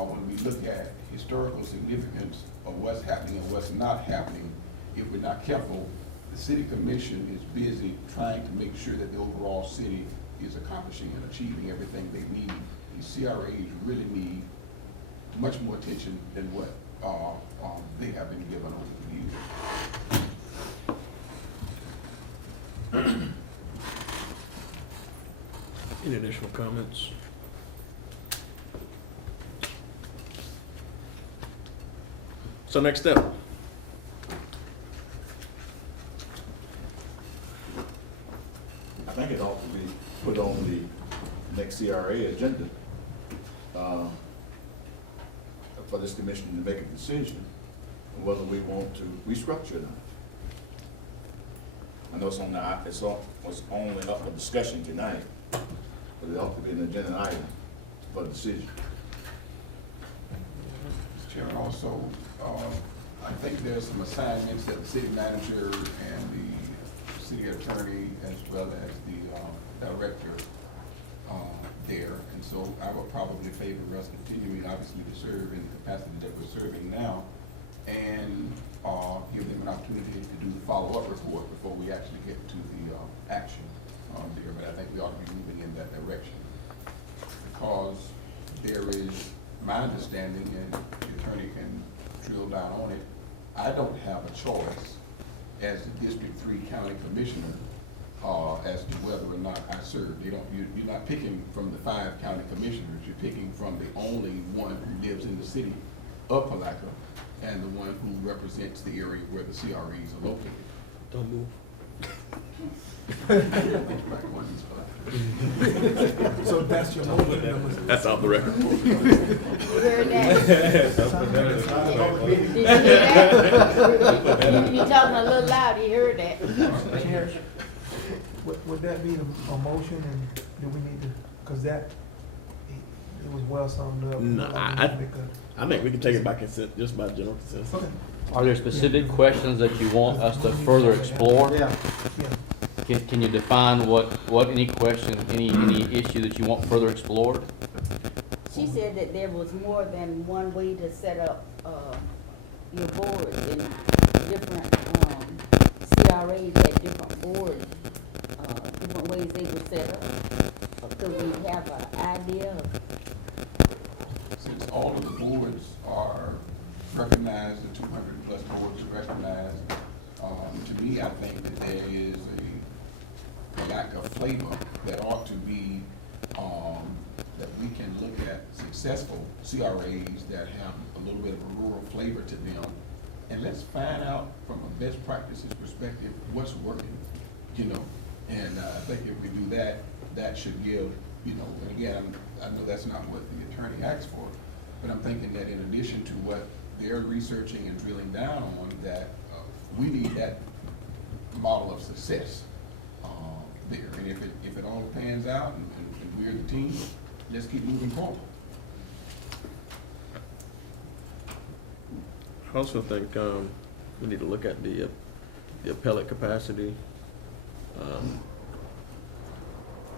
when we look at historical significance of what's happening and what's not happening, if we're not careful, the city commission is busy trying to make sure that the overall city is accomplishing and achieving everything they need. The C.R.As really need much more attention than what they have been given over the years. Any additional comments? So next step. I think it ought to be put on the next C.R.A. agenda for this commission to make a decision on whether we want to restructure it or not. I know it's was only up for discussion tonight, but it ought to be an agenda item for decision. Mr. Chairman, also, I think there's some assignments that the city manager and the city attorney, as well as the director, there. And so I would probably favor us continuing, obviously, to serve in the capacity that we're serving now, and give them an opportunity to do the follow-up report before we actually get to the action there. But I think we ought to be moving in that direction, because there is, my understanding, and the attorney can drill down on it, I don't have a choice as the District 3 County Commissioner as to whether or not I serve. You're not picking from the 5 county commissioners, you're picking from the only one who lives in the city of Palatka and the one who represents the area where the C.R.As are located. Don't move. So that's your motion. That's off the record. You heard that? Did you hear that? You talking a little loud, you heard that. Chair, would that be a motion, and do we need to, because that, it was well summed up. No, I think we can take it by consent, just by general consensus. Okay, Are there specific questions that you want us to further explore? yeah. Can you define what any question, any issue that you want further explored? She said that there was more than one way to set up, your boards and different, C.R.As had different boards, different ways they were set up. So we have an idea of, Since all of the boards are recognized, the 200 plus boards are recognized, to me, I think that there is a lack of flavor that ought to be, that we can look at successful C.R.As that have a little bit of a rural flavor to them. And let's find out from a best practices perspective, what's working, And I think if we do that, that should give, and again, I know that's not what the attorney asked for, but I'm thinking that in addition to what they're researching and drilling down on, that we need that model of success there. And if it all pans out and we're the team, let's keep moving forward. I also think we need to look at the appellate capacity.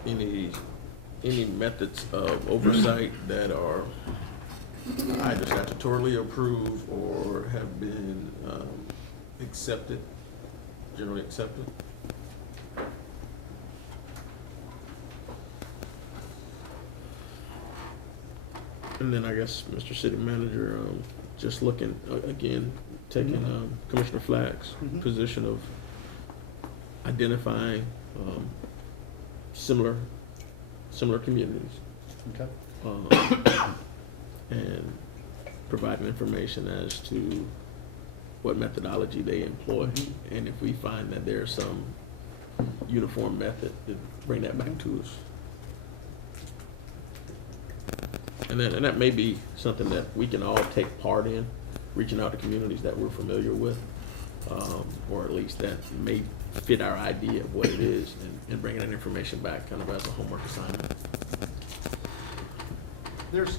Any methods of oversight that are either statutorily approved or have been accepted, generally accepted. And then I guess, Mr. City Manager, just looking, again, taking Commissioner Flack's position of identifying similar communities. Okay. And providing information as to what methodology they employ. And if we find that there's some uniform method, to bring that back to us. And that may be something that we can all take part in, reaching out to communities that we're familiar with, or at least that may fit our idea of what it is, and bringing that information back kind of as a homework assignment. There's,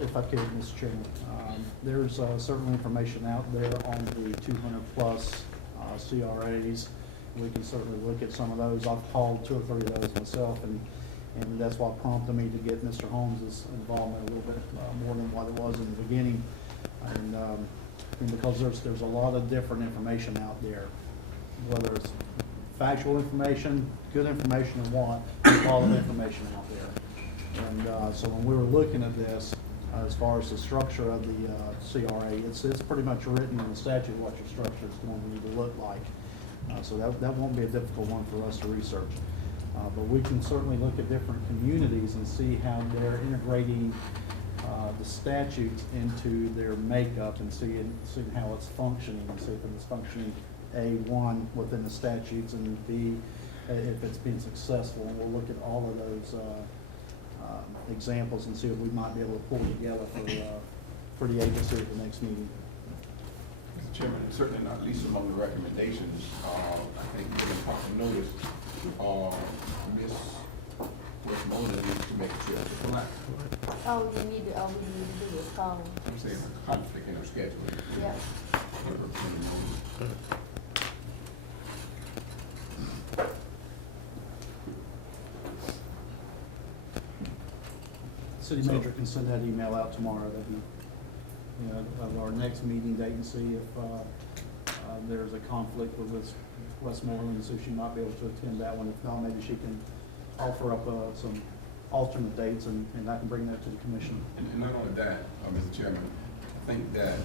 if I could, Mr. Chairman, there's certain information out there on the 200 plus CRAs. We can certainly look at some of those. I've called 2 or 3 of those myself, and And that's what prompted me to get Mr. Holmes' involvement a little bit more than what it was in the beginning. And because there's a lot of different information out there, whether it's factual information, good information, and what, there's a lot of information out there. And so when we were looking at this, as far as the structure of the C.R.A., it's pretty much written in the statute what your structure is going to need to look like. So that won't be a difficult one for us to research. But we can certainly look at different communities and see how they're integrating the statutes into their makeup and see how it's functioning, and see if it's functioning, A, one, within the statutes, and B, if it's been successful. And we'll look at all of those examples and see what we might be able to pull together for the agency at the next meeting. Mr. Chairman, and certainly not least among the recommendations, I think we can proper notice, Ms. Westmoreland needs to make a trip to Palatka. All we need to do is call. I'm saying a conflict in her schedule. Yeah. City manager can send that email out tomorrow, of our next meeting date, and see if there's a conflict with this Westmoreland, so she might be able to attend that one. If not, maybe she can offer up some alternate dates, and I can bring that to the commission. And not only that, Mr. Chairman, I think that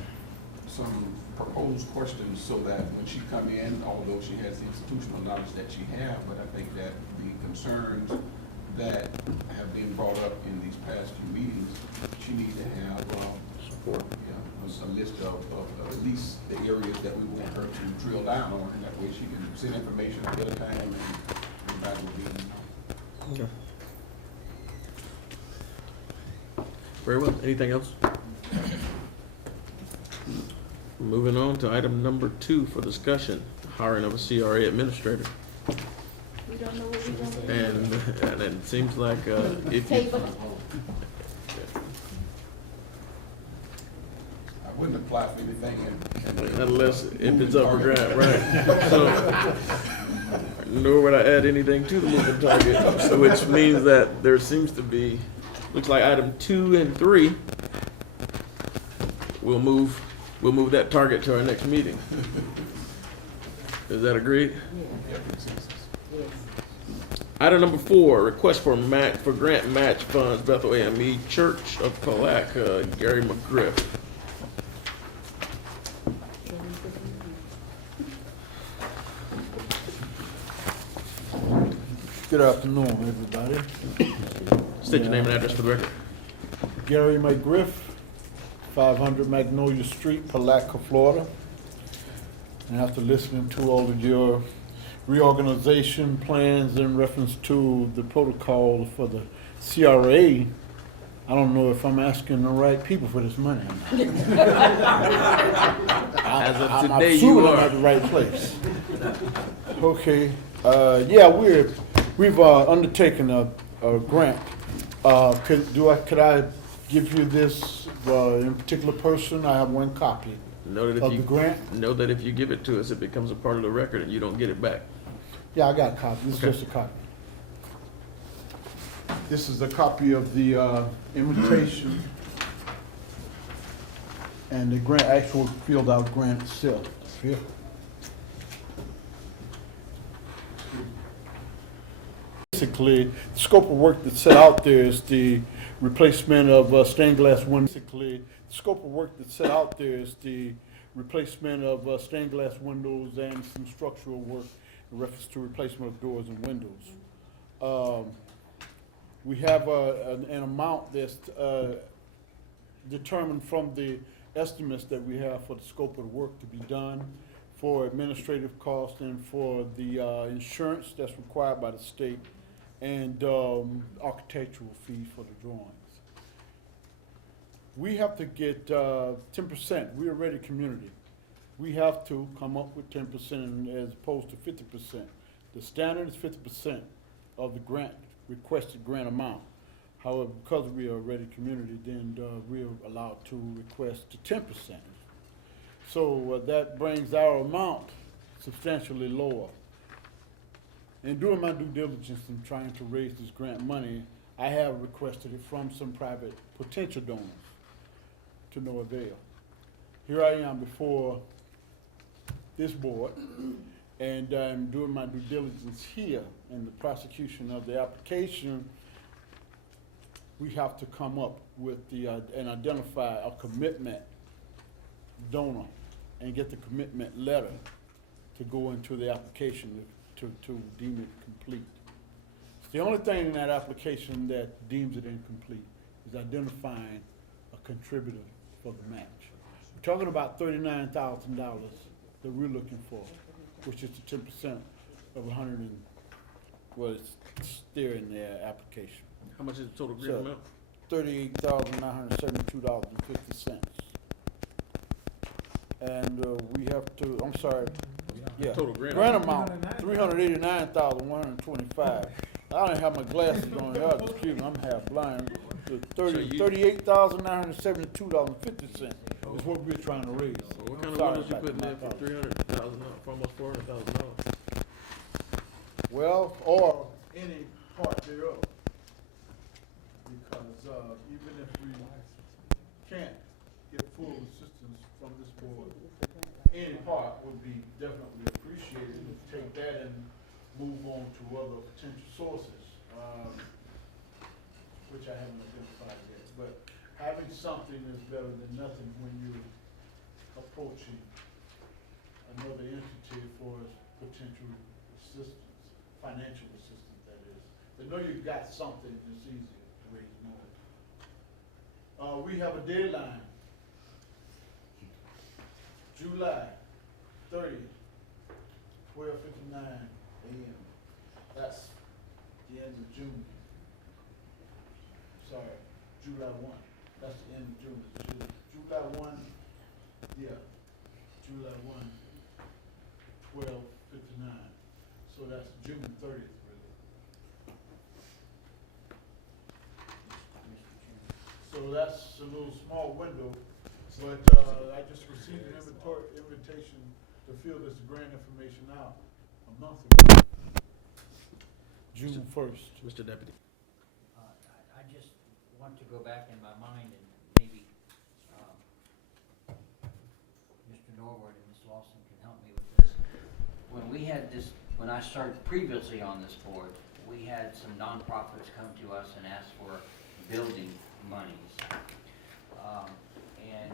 some proposed questions so that when she come in, although she has the institutional knowledge that she has, but I think that the concerns that have been brought up in these past few meetings, she needs to have support. A list of at least the areas that we want her to drill down on, and that way she can send information ahead of time and everybody will be. Okay. Very well. Anything else? Moving on to item number 2 for discussion, hiring of a C.R.A. administrator. We don't know what we're going to do. And it seems like if you, Table. I wouldn't apply for anything unless if it's up for grab, right? So, nor would I add anything to the moving target, so which means that there seems to be, looks like item 2 and 3, we'll move that target to our next meeting. Is that agreed? Yeah. Yes. Item number 4, request for grant match funds, Bethel AME Church of Palatka, Gary McGriff. Good afternoon, everybody. State your name and address for the record. Gary McGriff, 500 Magnolia Street, Palatka, Florida. And after listening to all of your reorganization plans in reference to the protocol for the C.R.A., I don't know if I'm asking the right people for this money. As of I'm today, assuming you I'm are. at the right place. Okay, yeah, we've undertaken a grant. Could I give you this in particular person? I have one copy Know that of if the grant. you know that if you give it to us, it becomes a part of the record and you don't get it back. Yeah, I got a copy. This is Okay. just a copy. This is a copy of the invitation and the grant, actual filled out grant itself. Here. Basically, the scope of work that's set out there is the replacement of stained glass windows. Basically, the scope of work that's set out there is the replacement of stained glass windows and some structural work in reference to replacement of doors and windows. We have an amount that's determined from the estimates that we have for the scope of the work to be done, for administrative costs and for the insurance that's required by the state, and architectural fees for the drawings. We have to get 10%. We're a ready community. We have to come up with 10% as opposed to 50%. The standard is 50% of the grant, requested grant amount. However, because we are a ready community, then we are allowed to request to 10%. So that brings our amount substantially lower. in doing my due diligence in trying to raise this grant money, I have requested it from some private potential donors to no avail. Here I am before this board, and I'm doing my due diligence here in the prosecution of the application. We have to come up with and identify a commitment donor and get the commitment letter to go into the application to deem it complete. It's the only thing in that application that deems it incomplete is identifying a contributor for the match. We're talking about $39,000 that we're looking for, which is the 10% of 100 and was there in their application. How much is the total grant So, amount? $38,972.50. And we have to, I'm sorry, yeah. Total grant amount, $389,125. I don't have my glasses on, y'all excuse me, I'm half blind. So $38,972.50 is what we're trying to raise. What kind of Sorry windows you about putting my in for thoughts. $300,000, for almost $400,000? Well, or any part thereof. Because even if we can't get full assistance from this board, any part would be definitely appreciated. And take that and move on to other potential sources, which I haven't identified yet. But having something is better than nothing when you're approaching another entity for potential assistance, financial assistance, that is. They know you've got something, it's easier to raise more. We have a deadline, July 30th, 12:59 a.m. That's the end of June. Sorry, July 1. That's the end of June. July 1, yeah, July 1, 12:59. So that's June 30th, really. So that's a little small window, but I just received an invitation to fill this grant information out a month ago, June 1st. Mr. Deputy. I just want to go back in my mind and maybe Mr. Norwood and Ms. Lawson can help me with this. When I started previously on this board, we had some nonprofits come to us and ask for building monies. And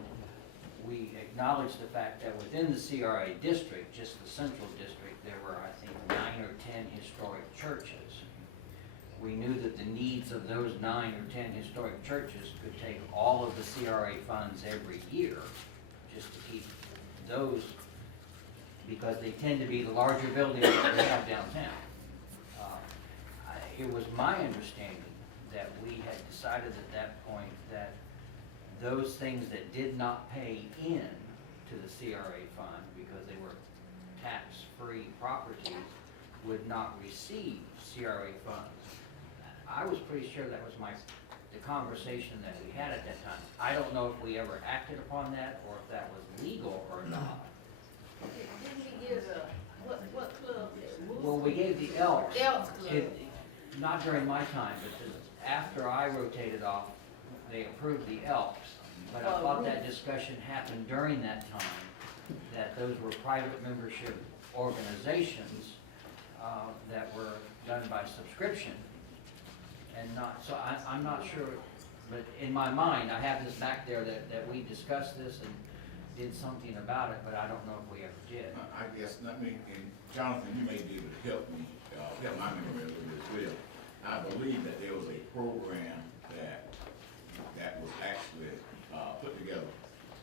we acknowledged the fact that within the C.R.A. district, just the central district, there were, I think, 9 or 10 historic churches. We knew that the needs of those 9 or 10 historic churches could take all of the C.R.A. funds every year just to keep those, because they tend to be the larger buildings that we have downtown. It was my understanding that we had decided at that point that those things that did not pay in to the C.R.A. fund because they were tax-free properties would not receive C.R.A. funds. I was pretty sure that was the conversation that we had at that time. I don't know if we ever acted upon that or if that was legal or not. Didn't we give what club? Well, we gave the Elks. Elks Club. Not during my time, but after I rotated off, they approved the Elks. But I thought that discussion happened during that time, that those were private membership organizations that were done by subscription and not, so I'm not sure, but in my mind, I have this back there that we discussed this and did something about it, but I don't know if we ever did. I guess, let me, and Jonathan, you may be able to help me, help my memory a little bit as well. I believe that there was a program that was actually put together.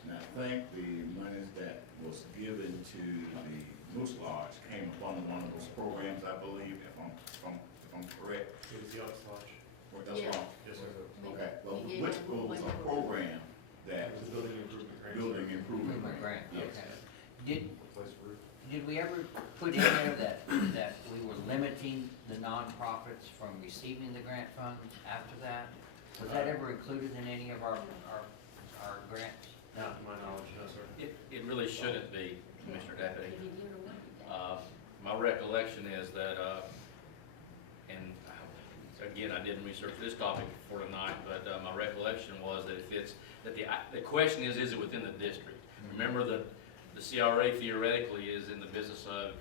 And I think the monies that was given to the Moose Lodge came upon one of those programs, I believe, if I'm correct. It was the Elks Lodge. Or that's Yeah. wrong? Yes, sir. Okay, well, which was a program that, It was a building improvement grant. building improvement Improvement grant. grant, Yes. okay. Replace roof. Did we ever put in there that we were limiting the nonprofits from receiving the grant funds after that? Was that ever included in any of our grants? Not to my knowledge, no, sir. It really shouldn't be, Commissioner Deputy. Did you hear the one? My recollection is that again, I didn't research this topic for tonight, but my recollection was that if it's, that the question is it within the district? Remember that the C.R.A. theoretically is in the business of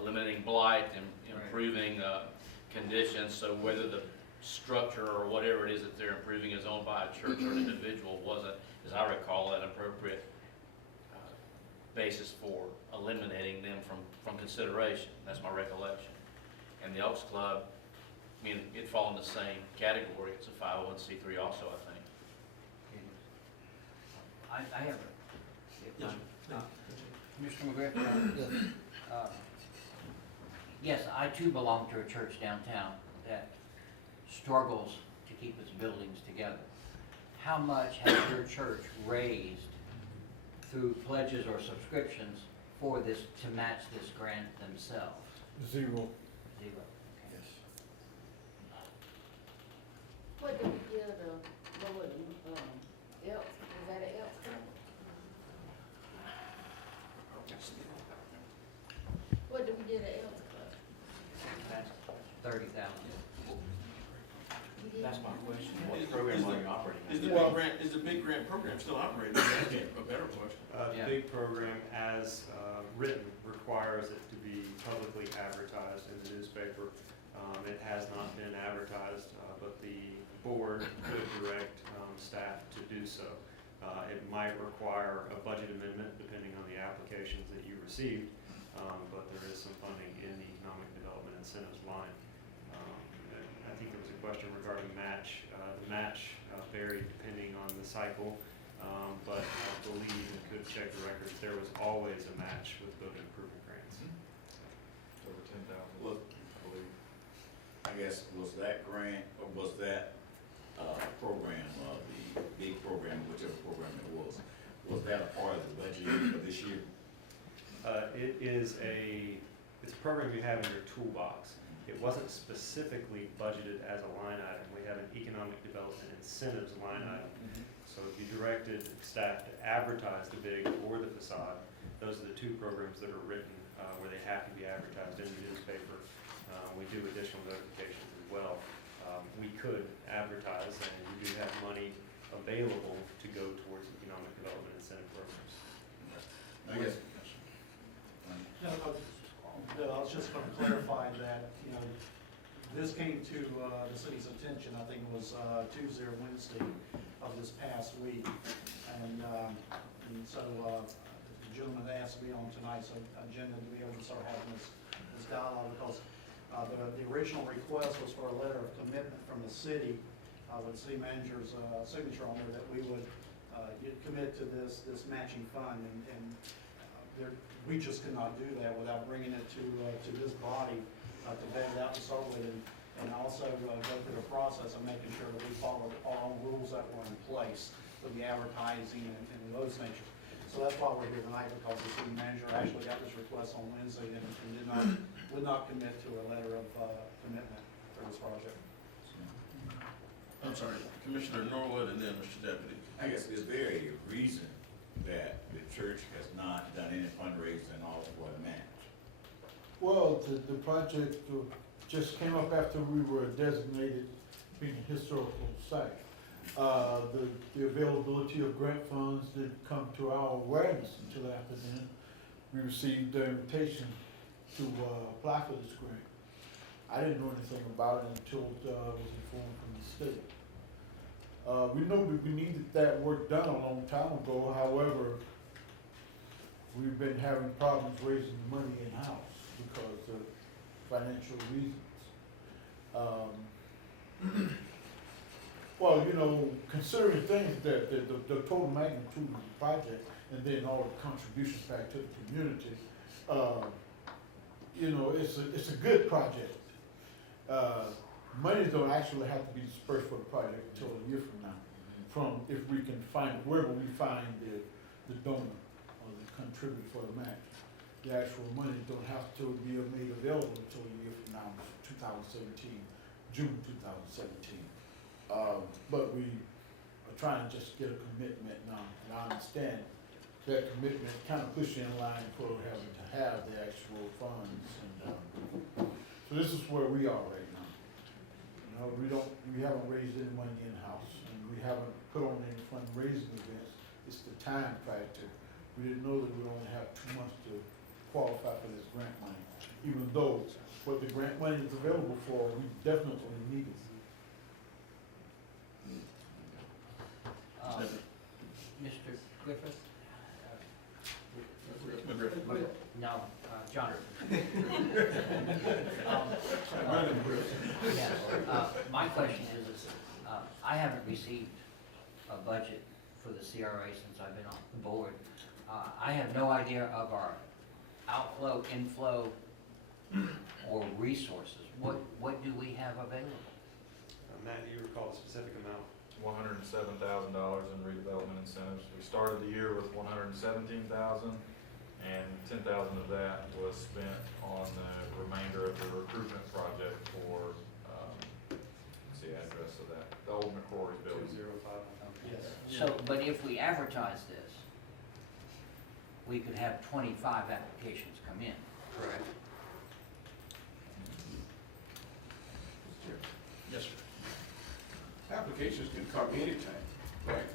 eliminating blight and improving conditions, so whether the structure or whatever it is that they're improving is owned by a church or an individual wasn't, as I recall, an appropriate basis for eliminating them from consideration. That's my recollection. And the Elks Club, I mean, it'd fall in the same category. It's a 501c3 also, I think. I have a, Yes, Mr. McGregor, yes, I too belong to a church downtown that struggles to keep its buildings together. How much has your church raised through pledges or subscriptions for this, to match this grant themselves? Zero. Zero. Yes. What did we give the, what was it, Elks, is that an Elks Club? What did we give the Elks Club? That's 30,000. We did- That's my question. Is What the- program is are the- you operating? Is the big grant, is the big grant program still operating? That's a better question. Yeah. The big program, as written, requires it to be publicly advertised in the newspaper. It has not been advertised, but the board could direct staff to do so. It might require a budget amendment depending on the applications that you received, but there is some funding in the economic development incentives line. I think there was a question regarding match. The match varied depending on the cycle, but I believe, and could check the records, there was always a match with building improvement grants. Over 10,000. Was, I guess, was that grant, or was that program, the big program, whichever program it was that a part of the budget for this year? It's a program you have in your toolbox. It wasn't specifically budgeted as a line item. We have an economic development incentives line item. So if you directed staff to advertise the big or the facade, those are the two programs that are written where they have to be advertised in the newspaper. We do additional notifications as well. We could advertise, and we do have money available to go towards economic development incentive programs. I guess. No, I was just going to clarify that, you know, this came to the city's attention, I think it was Tuesday or Wednesday of this past week. And so the gentleman asked me on tonight's agenda to be able to start having this dialogue, because the original request was for a letter of commitment from the city with the city manager's signature on there, that we would commit to this matching fund. And we just could not do that without bringing it to this body to vet it out to start with, and also go through the process of making sure that we follow all rules that were in place with the advertising and those nature. So that's why we're here tonight, because the city manager actually got this request on Wednesday and would not commit to a letter of commitment for this project. I'm sorry, Commissioner Norwood and then Mr. Deputy. I guess, is there a reason that the church has not done any fundraising and all for the match? Well, the project just came up after we were designated being a historical site. The availability of grant funds didn't come to our awareness until after then. We received the invitation to apply for this grant. I didn't know anything about it until I was informed from the state. We knew that we needed that work done a long time ago. However, we've been having problems raising the money in-house because of financial reasons. Well, you know, considering things that the total magnitude of the project and then all the contributions back to the community, you know, it's a good project. Money don't actually have to be dispersed for the project until a year from now. From if we can find, wherever we find the donor or the contributor for the match. The actual money don't have to be made available until a year from now, 2017, June 2017. But we are trying to just get a commitment now. And I understand that commitment kind of push you in line for having to have the actual funds. And so this is where we are right now. You know, we haven't raised any money in-house, and we haven't put on any fundraising events. It's the time factor. We didn't know that we'd only have 2 months to qualify for this grant money, even though what the grant money is available for, we definitely need it. Mr. Griffith? No, John. My question is, I haven't received a budget for the C.R.A. since I've been on the board. I have no idea of our outflow, inflow, or resources. What do we have available? Matt, do you recall the specific amount? $107,000 in redevelopment incentives. We started the year with $117,000, and $10,000 of that was spent on the remainder of the recruitment project for, what's the address of that? The old McCrory building. 205. Yes. So, but if we advertise this, we could have 25 applications come in, correct? Yes, sir. Applications can come anytime, right?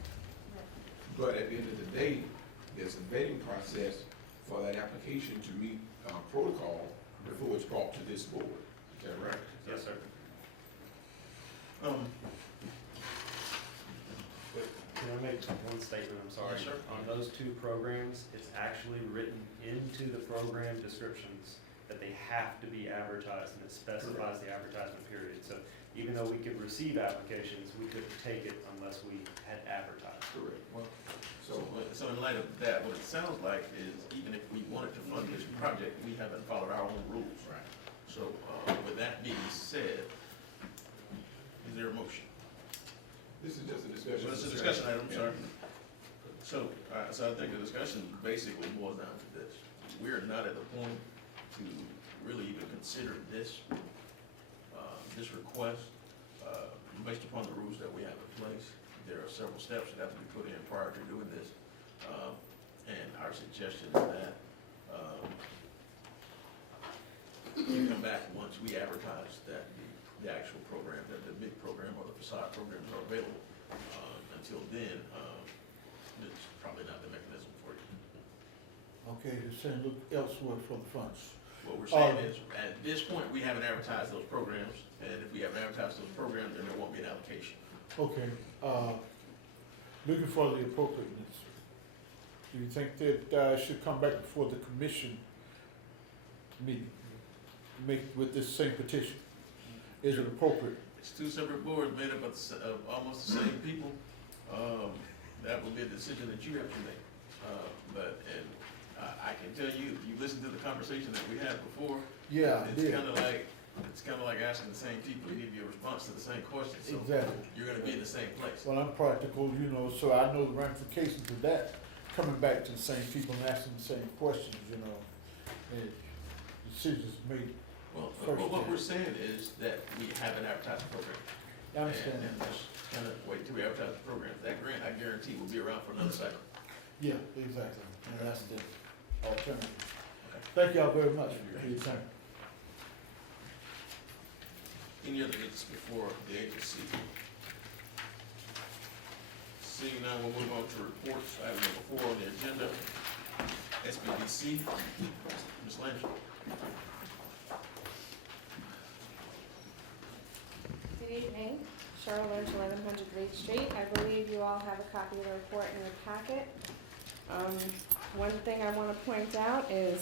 But at the end of the day, there's a vetting process for that application to meet protocol before it's brought to this board. Is that right? Yes, sir. Can I make one statement? I'm sorry. Yes, sir. On those two programs, it's actually written into the program descriptions that they have to be advertised, and it specifies the advertisement period. So even though we could receive applications, we couldn't take it unless we had advertised. Correct. Well, So in light of that, what it sounds like is even if we wanted to fund this project, we haven't followed our own rules. right. So with that being said, is there a motion? This is just a discussion. Well, it's a discussion item, sorry. So I think the discussion basically boils down to this. We're not at the point to really even consider this, this request, based upon the rules that we have in place. There are several steps that have to be put in prior to doing this. And our suggestion is that you come back once we advertise that the actual program, that the big program or the facade programs are available. Until then, it's probably not the mechanism for you. Okay, they're saying look elsewhere for the funds. What we're saying is, at this point, we haven't advertised those programs, and if we haven't advertised those programs, then there won't be an allocation. Okay, looking for the appropriateness. Do you think that it should come back before the commission meeting, make with this same petition? Is it appropriate? It's two separate boards made up of almost the same people. That will be a decision that you have to make. I can tell you, if you listen to the conversation that we had before, Yeah, I it's did. kind of like asking the same people to give you a response to the same question. So Exactly. you're going to be in the same place. Well, I'm practical, you know, so I know the ramifications of that, coming back to the same people and asking the same questions, you know, and decisions made. Well, First, what yeah. we're saying is that we have an advertising program. I understand And that. just kind of wait till we advertise the program. That grant, I guarantee, will be around for another cycle. Yeah, exactly, and that's the alternative. Thank y'all very much for your time. Any other business before the agency? Seeing none, we'll move on to reports. Item number 4 on the agenda, SBDC. Ms. Landry. Good evening, Cheryl Lynch, 1100 Reed Street. I believe you all have a copy of the report in your packet. One thing I want to point out is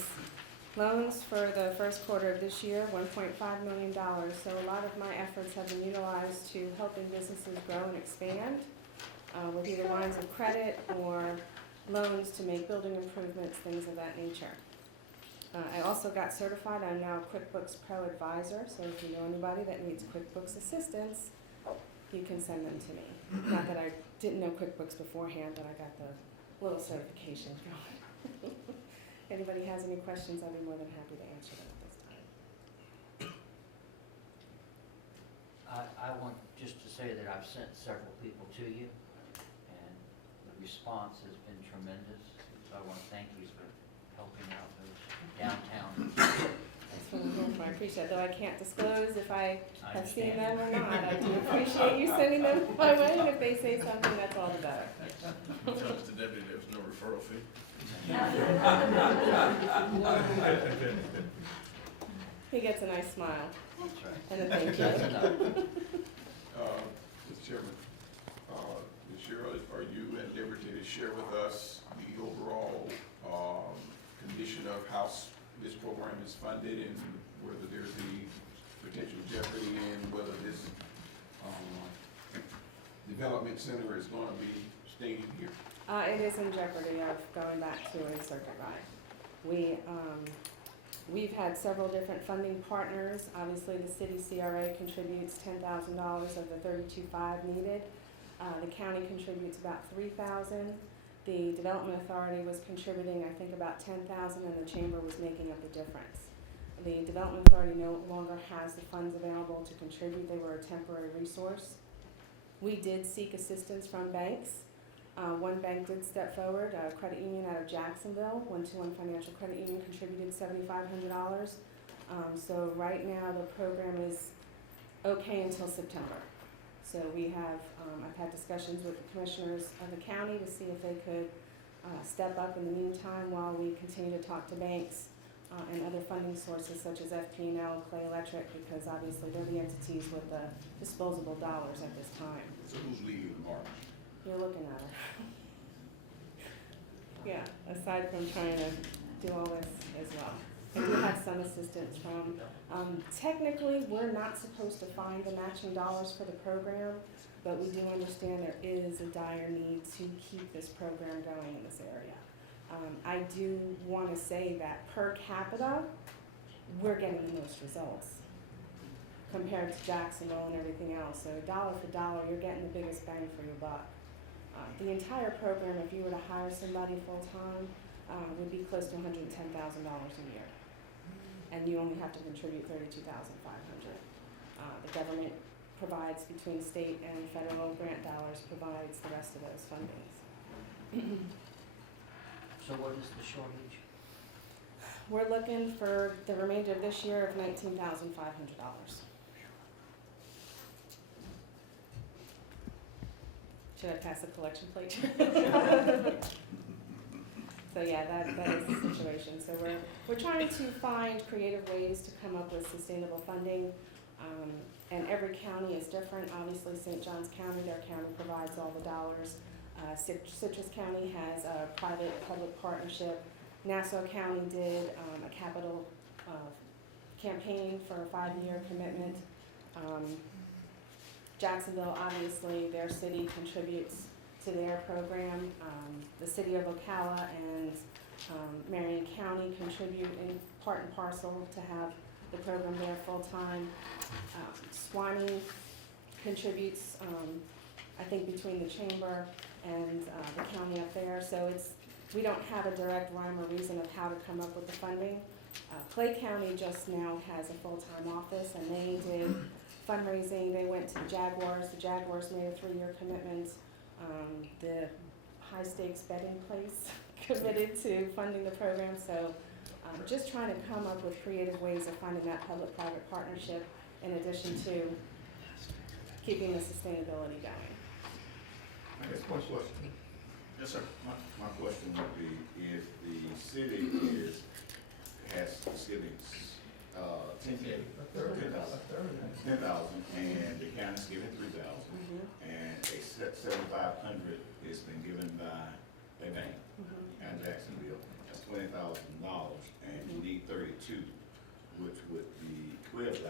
loans for the first quarter of this year, $1.5 million. So a lot of my efforts have been utilized to helping businesses grow and expand with either lines of credit or loans to make building improvements, things of that nature. I also got certified. I'm now QuickBooks Pro Advisor, so if you know anybody that needs QuickBooks assistance, you can send them to me. Not that I didn't know QuickBooks beforehand, but I got the little certification going. Anybody has any questions, I'd be more than happy to answer them at this time. I want just to say that I've sent several people to you, and the response has been tremendous. So I want to thank you for helping out those downtown. That's what I'm here for. appreciate it, though I can't disclose if I have seen them or not. I do appreciate you sending them my way, and if they say something, that's all the better. Tell Mr. Deputy there was no referral fee. He gets a nice smile That's right. and a thank you. Mr. Chairman, Ms. Cheryl, are you at liberty to share with us the overall condition of how this program is funded and whether there's the potential jeopardy and whether this development center is going to be staying here? It is in jeopardy of going back to a circuit ride. We've had several different funding partners. Obviously, the city C.R.A. contributes $10,000 of the $32,500 needed. The county contributes about $3,000. The Development Authority was contributing, I think, about $10,000, and the chamber was making up the difference. The Development Authority no longer has the funds available to contribute. They were a temporary resource. We did seek assistance from banks. One bank did step forward, a credit union out of Jacksonville, 121 Financial Credit Union contributed $7,500. So right now the program is okay until September. So we have, I've had discussions with the commissioners of the county to see if they could step up in the meantime while we continue to talk to banks and other funding sources such as FP&L, Clay Electric, because obviously they're the entities with the disposable dollars at this time. So who's leading the march? You're looking at her. Yeah, aside from trying to do all this as well. And we had some assistance from, technically, we're not supposed to find the matching dollars for the program, but we do understand there is a dire need to keep this program going in this area. I do want to say that per capita, we're getting the most results compared to Jacksonville and everything else. So dollar for dollar, you're getting the biggest bang for your buck. The entire program, if you were to hire somebody full-time, would be close to $110,000 a year. And you only have to contribute $32,500. The government provides, between state and federal grant dollars, provides the rest of those fundings. So what is the shortage? We're looking for the remainder of this year of $19,500. Should I pass the collection plate? So yeah, that is the situation. So we're trying to find creative ways to come up with sustainable funding. And every county is different. Obviously, St. Johns County, their county provides all the dollars. Citrus County has a private-public partnership. Nassau County did a capital campaign for a 5-year commitment. Jacksonville, obviously, their city contributes to their program. The city of Ocala and Marion County contribute in part and parcel to have the program there full-time. Swanee contributes, I think, between the chamber and the county up there. So we don't have a direct rhyme or reason of how to come up with the funding. Clay County just now has a full-time office, and they did fundraising. They went to the Jaguars. The Jaguars made a 3-year commitment. The high-stakes betting place committed to funding the program. So just trying to come up with creative ways of finding that public-private partnership in addition to keeping the sustainability going. I guess one question. Yes, sir. My question would be, if the city has giving 10,000 and the county's giving 3,000 and a set 7,500 has been given by a bank in Jacksonville, that's $20,000 and you need 32, which would be 12,000.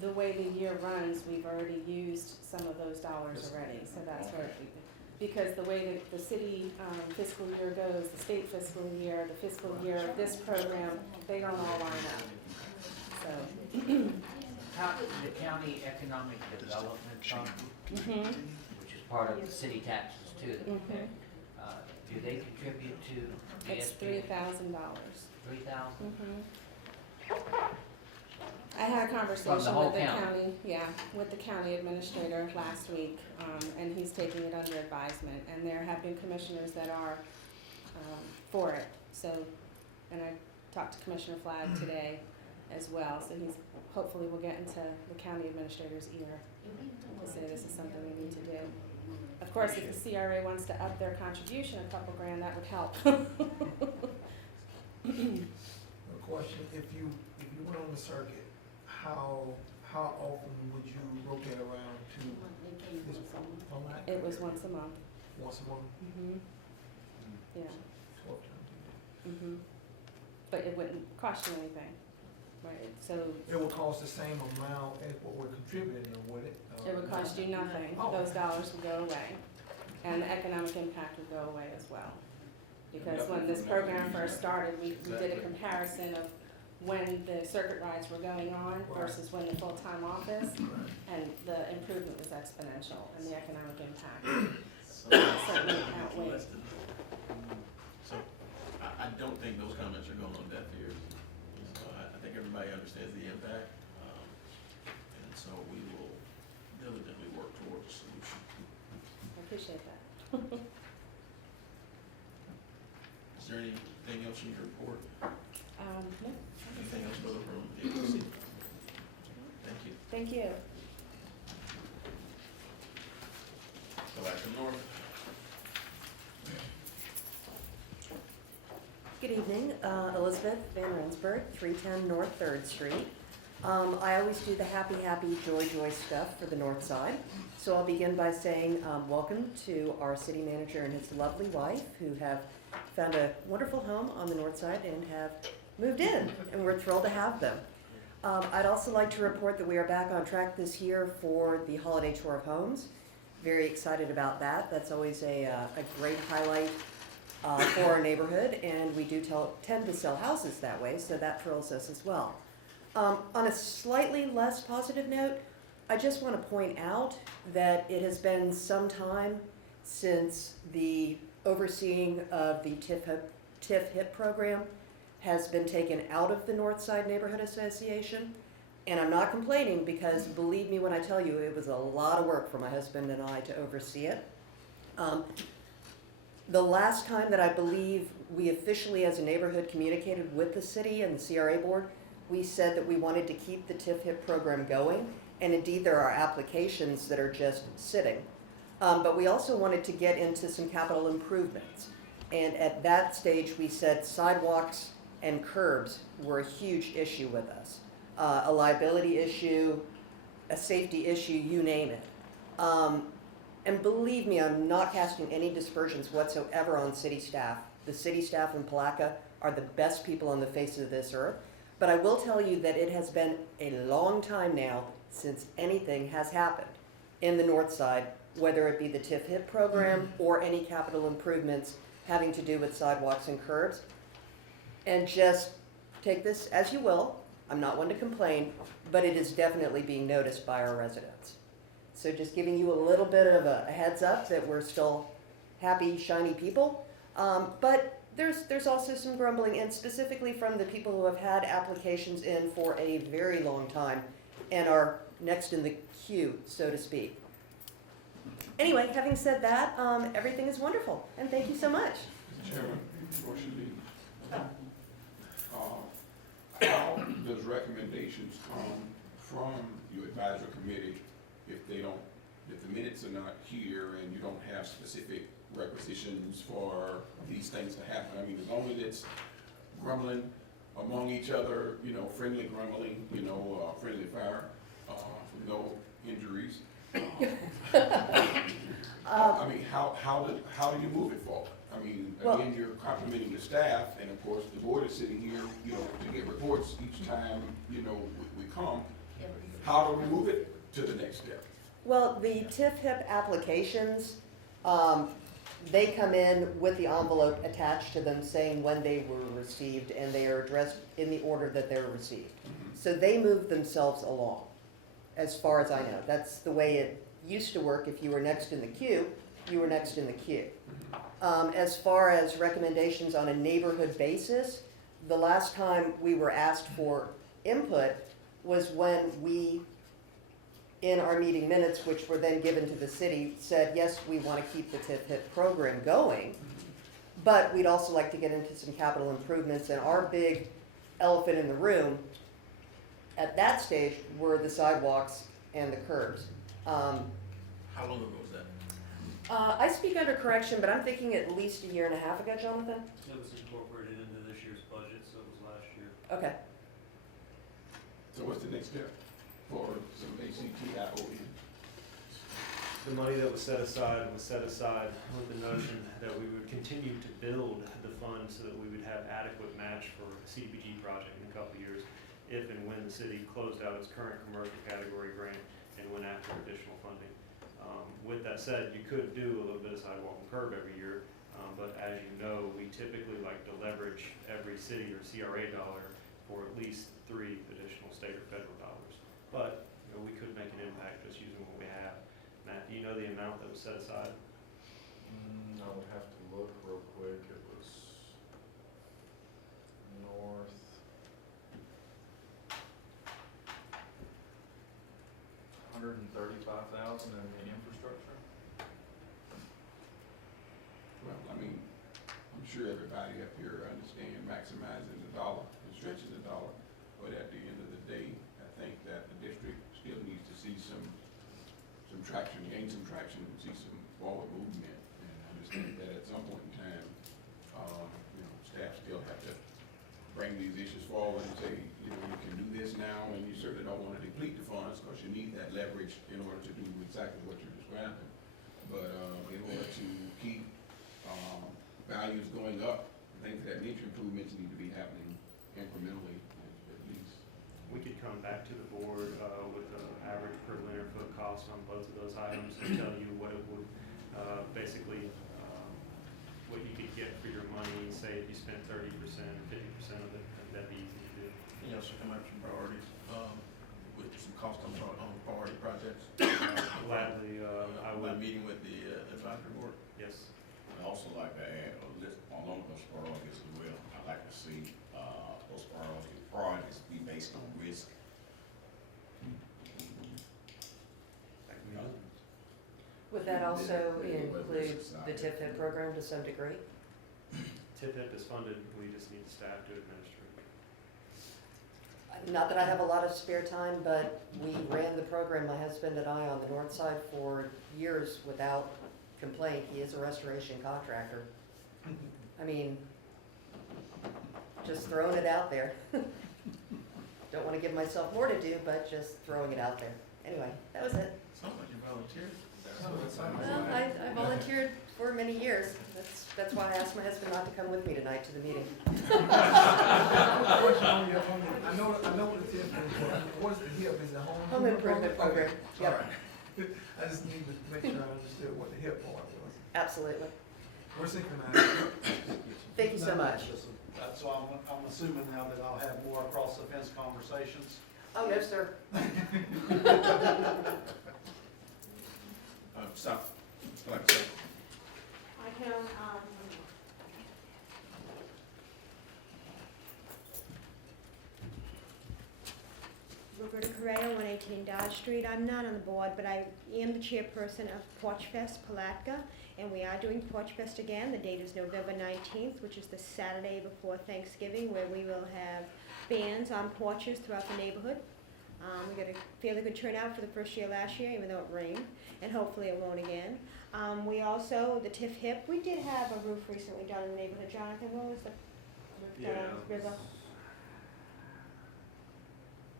The way the year runs, we've already used some of those dollars already, so that's where, because the way that the city fiscal year goes, the state fiscal year, the fiscal year of this program, they don't all line up. So. The county economic development fund, which is part of the city taxes too, that we pay, do they contribute to the It's SBA? $3,000. $3,000? I had a conversation From the whole with the county? with the county administrator last week, and he's taking it under advisement. And there have been commissioners that are for it. So, and I talked to Commissioner Flagg today as well, so he's, hopefully will get into the county administrator's ear to say this is something we need to do. Of course, if the C.R.A. wants to up their contribution a couple grand, that would help. A question, if you went on the circuit, how often would you rotate around They came to this? once a month. Palatka? It was once a month. Once a month, Mm-hmm. Yeah. 12 times. Mm-hmm. But it wouldn't cost you anything, right? So It would cost the same amount as what we're contributing, or would it? it would cost you nothing. Oh. Those dollars would go away. And the economic impact would go away as well. Because when this program first started, we did a comparison of when the circuit rides were going on versus when the full-time office, and the improvement was exponential, and the economic impact certainly outweighed. So, I don't think those comments are going on deaf ears. So I think everybody understands the impact, and so we will diligently work towards a solution. I appreciate that. Is there anything else in your report? No. Anything else for the room? Thank you. Thank you. Palatka North. Good evening, Elizabeth Van Rensburg, 310 North 3rd Street. I always do the happy, joy stuff for the north side. So I'll begin by saying welcome to our city manager and his lovely wife, who have found a wonderful home on the north side and have moved in, and we're thrilled to have them. I'd also like to report that we are back on track this year for the holiday tour of homes. Very excited about that. That's always a great highlight for our neighborhood, and we do tend to sell houses that way, so that thrills us as well. On a slightly less positive note, I just want to point out that it has been some time since the overseeing of the TIF HIP program has been taken out of the Northside Neighborhood Association. And I'm not complaining, because believe me when I tell you, it was a lot of work for my husband and I to oversee it. The last time that I believe we officially as a neighborhood communicated with the city and the C.R.A. board, we said that we wanted to keep the TIF HIP program going. And indeed, there are applications that are just sitting. But we also wanted to get into some capital improvements. And at that stage, we said sidewalks and curbs were a huge issue with us. A liability issue, a safety issue, you name it. And believe me, I'm not casting any dispersions whatsoever on city staff. The city staff in Palatka are the best people on the face of this earth. But I will tell you that it has been a long time now since anything has happened in the north side, whether it be the TIF HIP program or any capital improvements having to do with sidewalks and curbs. And just take this as you will. I'm not one to complain, but it is definitely being noticed by our residents. So just giving you a little bit of a heads up that we're still happy, shiny people. But there's also some grumbling, and specifically from the people who have had applications in for a very long time and are next in the queue, so to speak. Anyway, having said that, everything is wonderful, and thank you so much. Mr. Chairman, before she leaves, how does recommendations come from your advisory committee if the minutes are not here and you don't have specific requisitions for these things to happen? I mean, as long as it's grumbling among each other, friendly grumbling, friendly fire, no injuries. I mean, how do you move it forward? I mean, again, you're complimenting the staff, and of course, the board is sitting here, to get reports each time, we come. How do we move it to the next step? Well, the TIF HIP applications, they come in with the envelope attached to them saying when they were received, and they are addressed in the order that they were received. So they move themselves along, as far as I know. That's the way it used to work. If you were next in the queue, you were next in the queue. As far as recommendations on a neighborhood basis, the last time we were asked for input was when we, in our meeting minutes, which were then given to the city, said, yes, we want to keep the TIF HIP program going, but we'd also like to get into some capital improvements. And our big elephant in the room at that stage were the sidewalks and the curbs. How long ago was that? I speak under correction, but I'm thinking at least a year and a half ago, Jonathan? It was incorporated into this year's budget, so it was last year. Okay. So what's the next step for some ACTIOE? The money that was set aside with the notion that we would continue to build the fund so that we would have adequate match for a CDBG project in a couple of years, if and when the city closed out its current commercial category grant and went after additional funding. With that said, you could do a little bit of sidewalk and curb every year, but as you know, we typically like to leverage every city or C.R.A. dollar for at least 3 additional state or federal dollars. But you know, we could make an impact just using what we have. Matt, do you know the amount that was set aside? I would have to look real quick. It was north. $135,000 in the infrastructure. Well, I mean, I'm sure everybody up here understands maximizing the dollar and stretching the dollar. But at the end of the day, I think that the district still needs to see some traction, gain some traction, and see some forward movement. And I understand that at some point in time, you know, staff still have to bring these issues forward and say, you know, you can do this now, and you certainly don't want to deplete the funds because you need that leverage in order to do exactly what you're describing. But in order to keep values going up, things that nature improvements need to be happening incrementally at least. We could come back to the board with an average per linear foot cost on both of those items and tell you what it would basically, what you could get for your money, say if you spent 30% or 50% of it, that'd be easy to do. Yeah, so come up with some priorities, with some cost on priority projects. Gladly, I By would. meeting with the advisory board. Yes. I'd also like to add a list along those priorities as well. I'd like to see those priorities be based on risk. Would that also include the TIF program to some degree? TIP is funded, we just need the staff to administer it. Not that I have a lot of spare time, but we ran the program, my husband and I, on the north side for years without complaint. He is a restoration contractor. I mean, just throwing it out there. Don't want to give myself more to do, but just throwing it out there. Anyway, that was it. Sounds like you volunteered. Well, I volunteered for many years. That's why I asked my husband not to come with me tonight to the meeting. I know what the TIF is, but what's the HIP? Is the Home improvement program. Yep, I just need to make sure I understood what the HIP part was. absolutely. We're synchronized. Thank you so much. So I'm assuming now that I'll have more across the fence conversations. Oh, no, sir. Stop. Like I said, I can, Roberta Correa, 118 Dodge Street. I'm not on the board, but I am the chairperson of Porch Fest Palatka, and we are doing Porch Fest again. The date is November 19th, which is the Saturday before Thanksgiving, where we will have bands on porches throughout the neighborhood. We got a fairly good turnout for the first year last year, even though it rained, and hopefully it won't again. We also, the TIF HIP, we did have a roof recently done in the neighborhood. Jonathan, what was the roof done on River?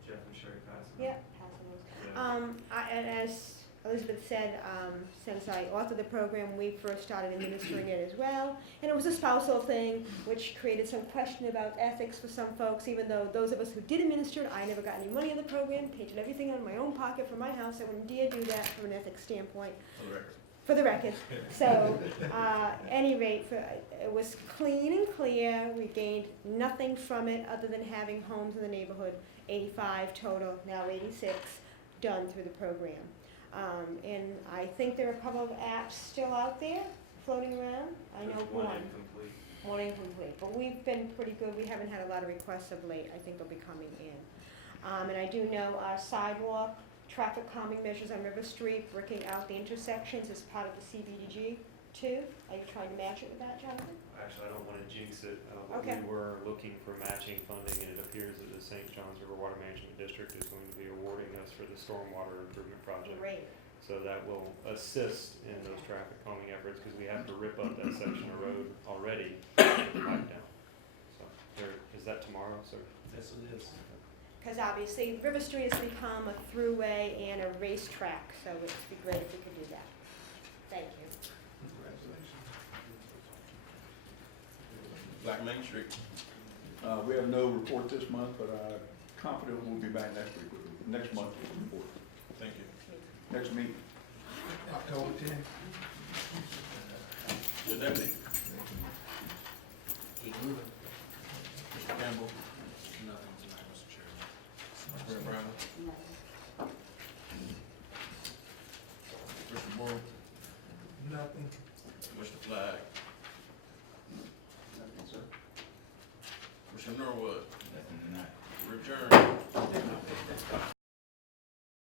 Jeff and Sherry passed. Yep, passing those. And as Elizabeth said, since I authored the program, we first started administering it as well. And it was a spousal thing, which created some question about ethics for some folks, even though those of us who did administer it, I never got any money in the program, paid everything out of my own pocket for my house. I wouldn't dare do that from an ethics standpoint. for the record. For the record. So, any rate, it was clean and clear. We gained nothing from it other than having homes in the neighborhood, 85 total, now 86, done through the program. And I think there are a couple of apps still out there floating around. I know one. Incomplete. One incomplete, but we've been pretty good. We haven't had a lot of requests of late. I think they'll be coming in. And I do know our sidewalk traffic calming measures on River Street, bricking out the intersections as part of the CBDG too. Are you trying to match it with that, Jonathan? actually, I don't want to jinx it. But Okay. we were looking for matching funding, and it appears that the St. Johns River Water Management District is going to be awarding us for the stormwater improvement project. Great. So that will assist in those traffic calming efforts, because we have to rip up that section of road already to get the pipe down. So, is that tomorrow, sir? Yes, it is. Because obviously, River Street has become a throughway and a racetrack, so it'd be great if we could do that. Thank you. Congratulations. Black Main Street. We have no report this month, but I'm confident we'll be back next week, next month with a report. Thank you. Next meeting. October 10th. The deputy. Mr. Campbell. Nothing tonight, Mr. Chairman. Mr. Brown. Mr. Moore. Nothing. Mr. Flag. Nothing, sir. Mr. Norwood. Nothing tonight. Return.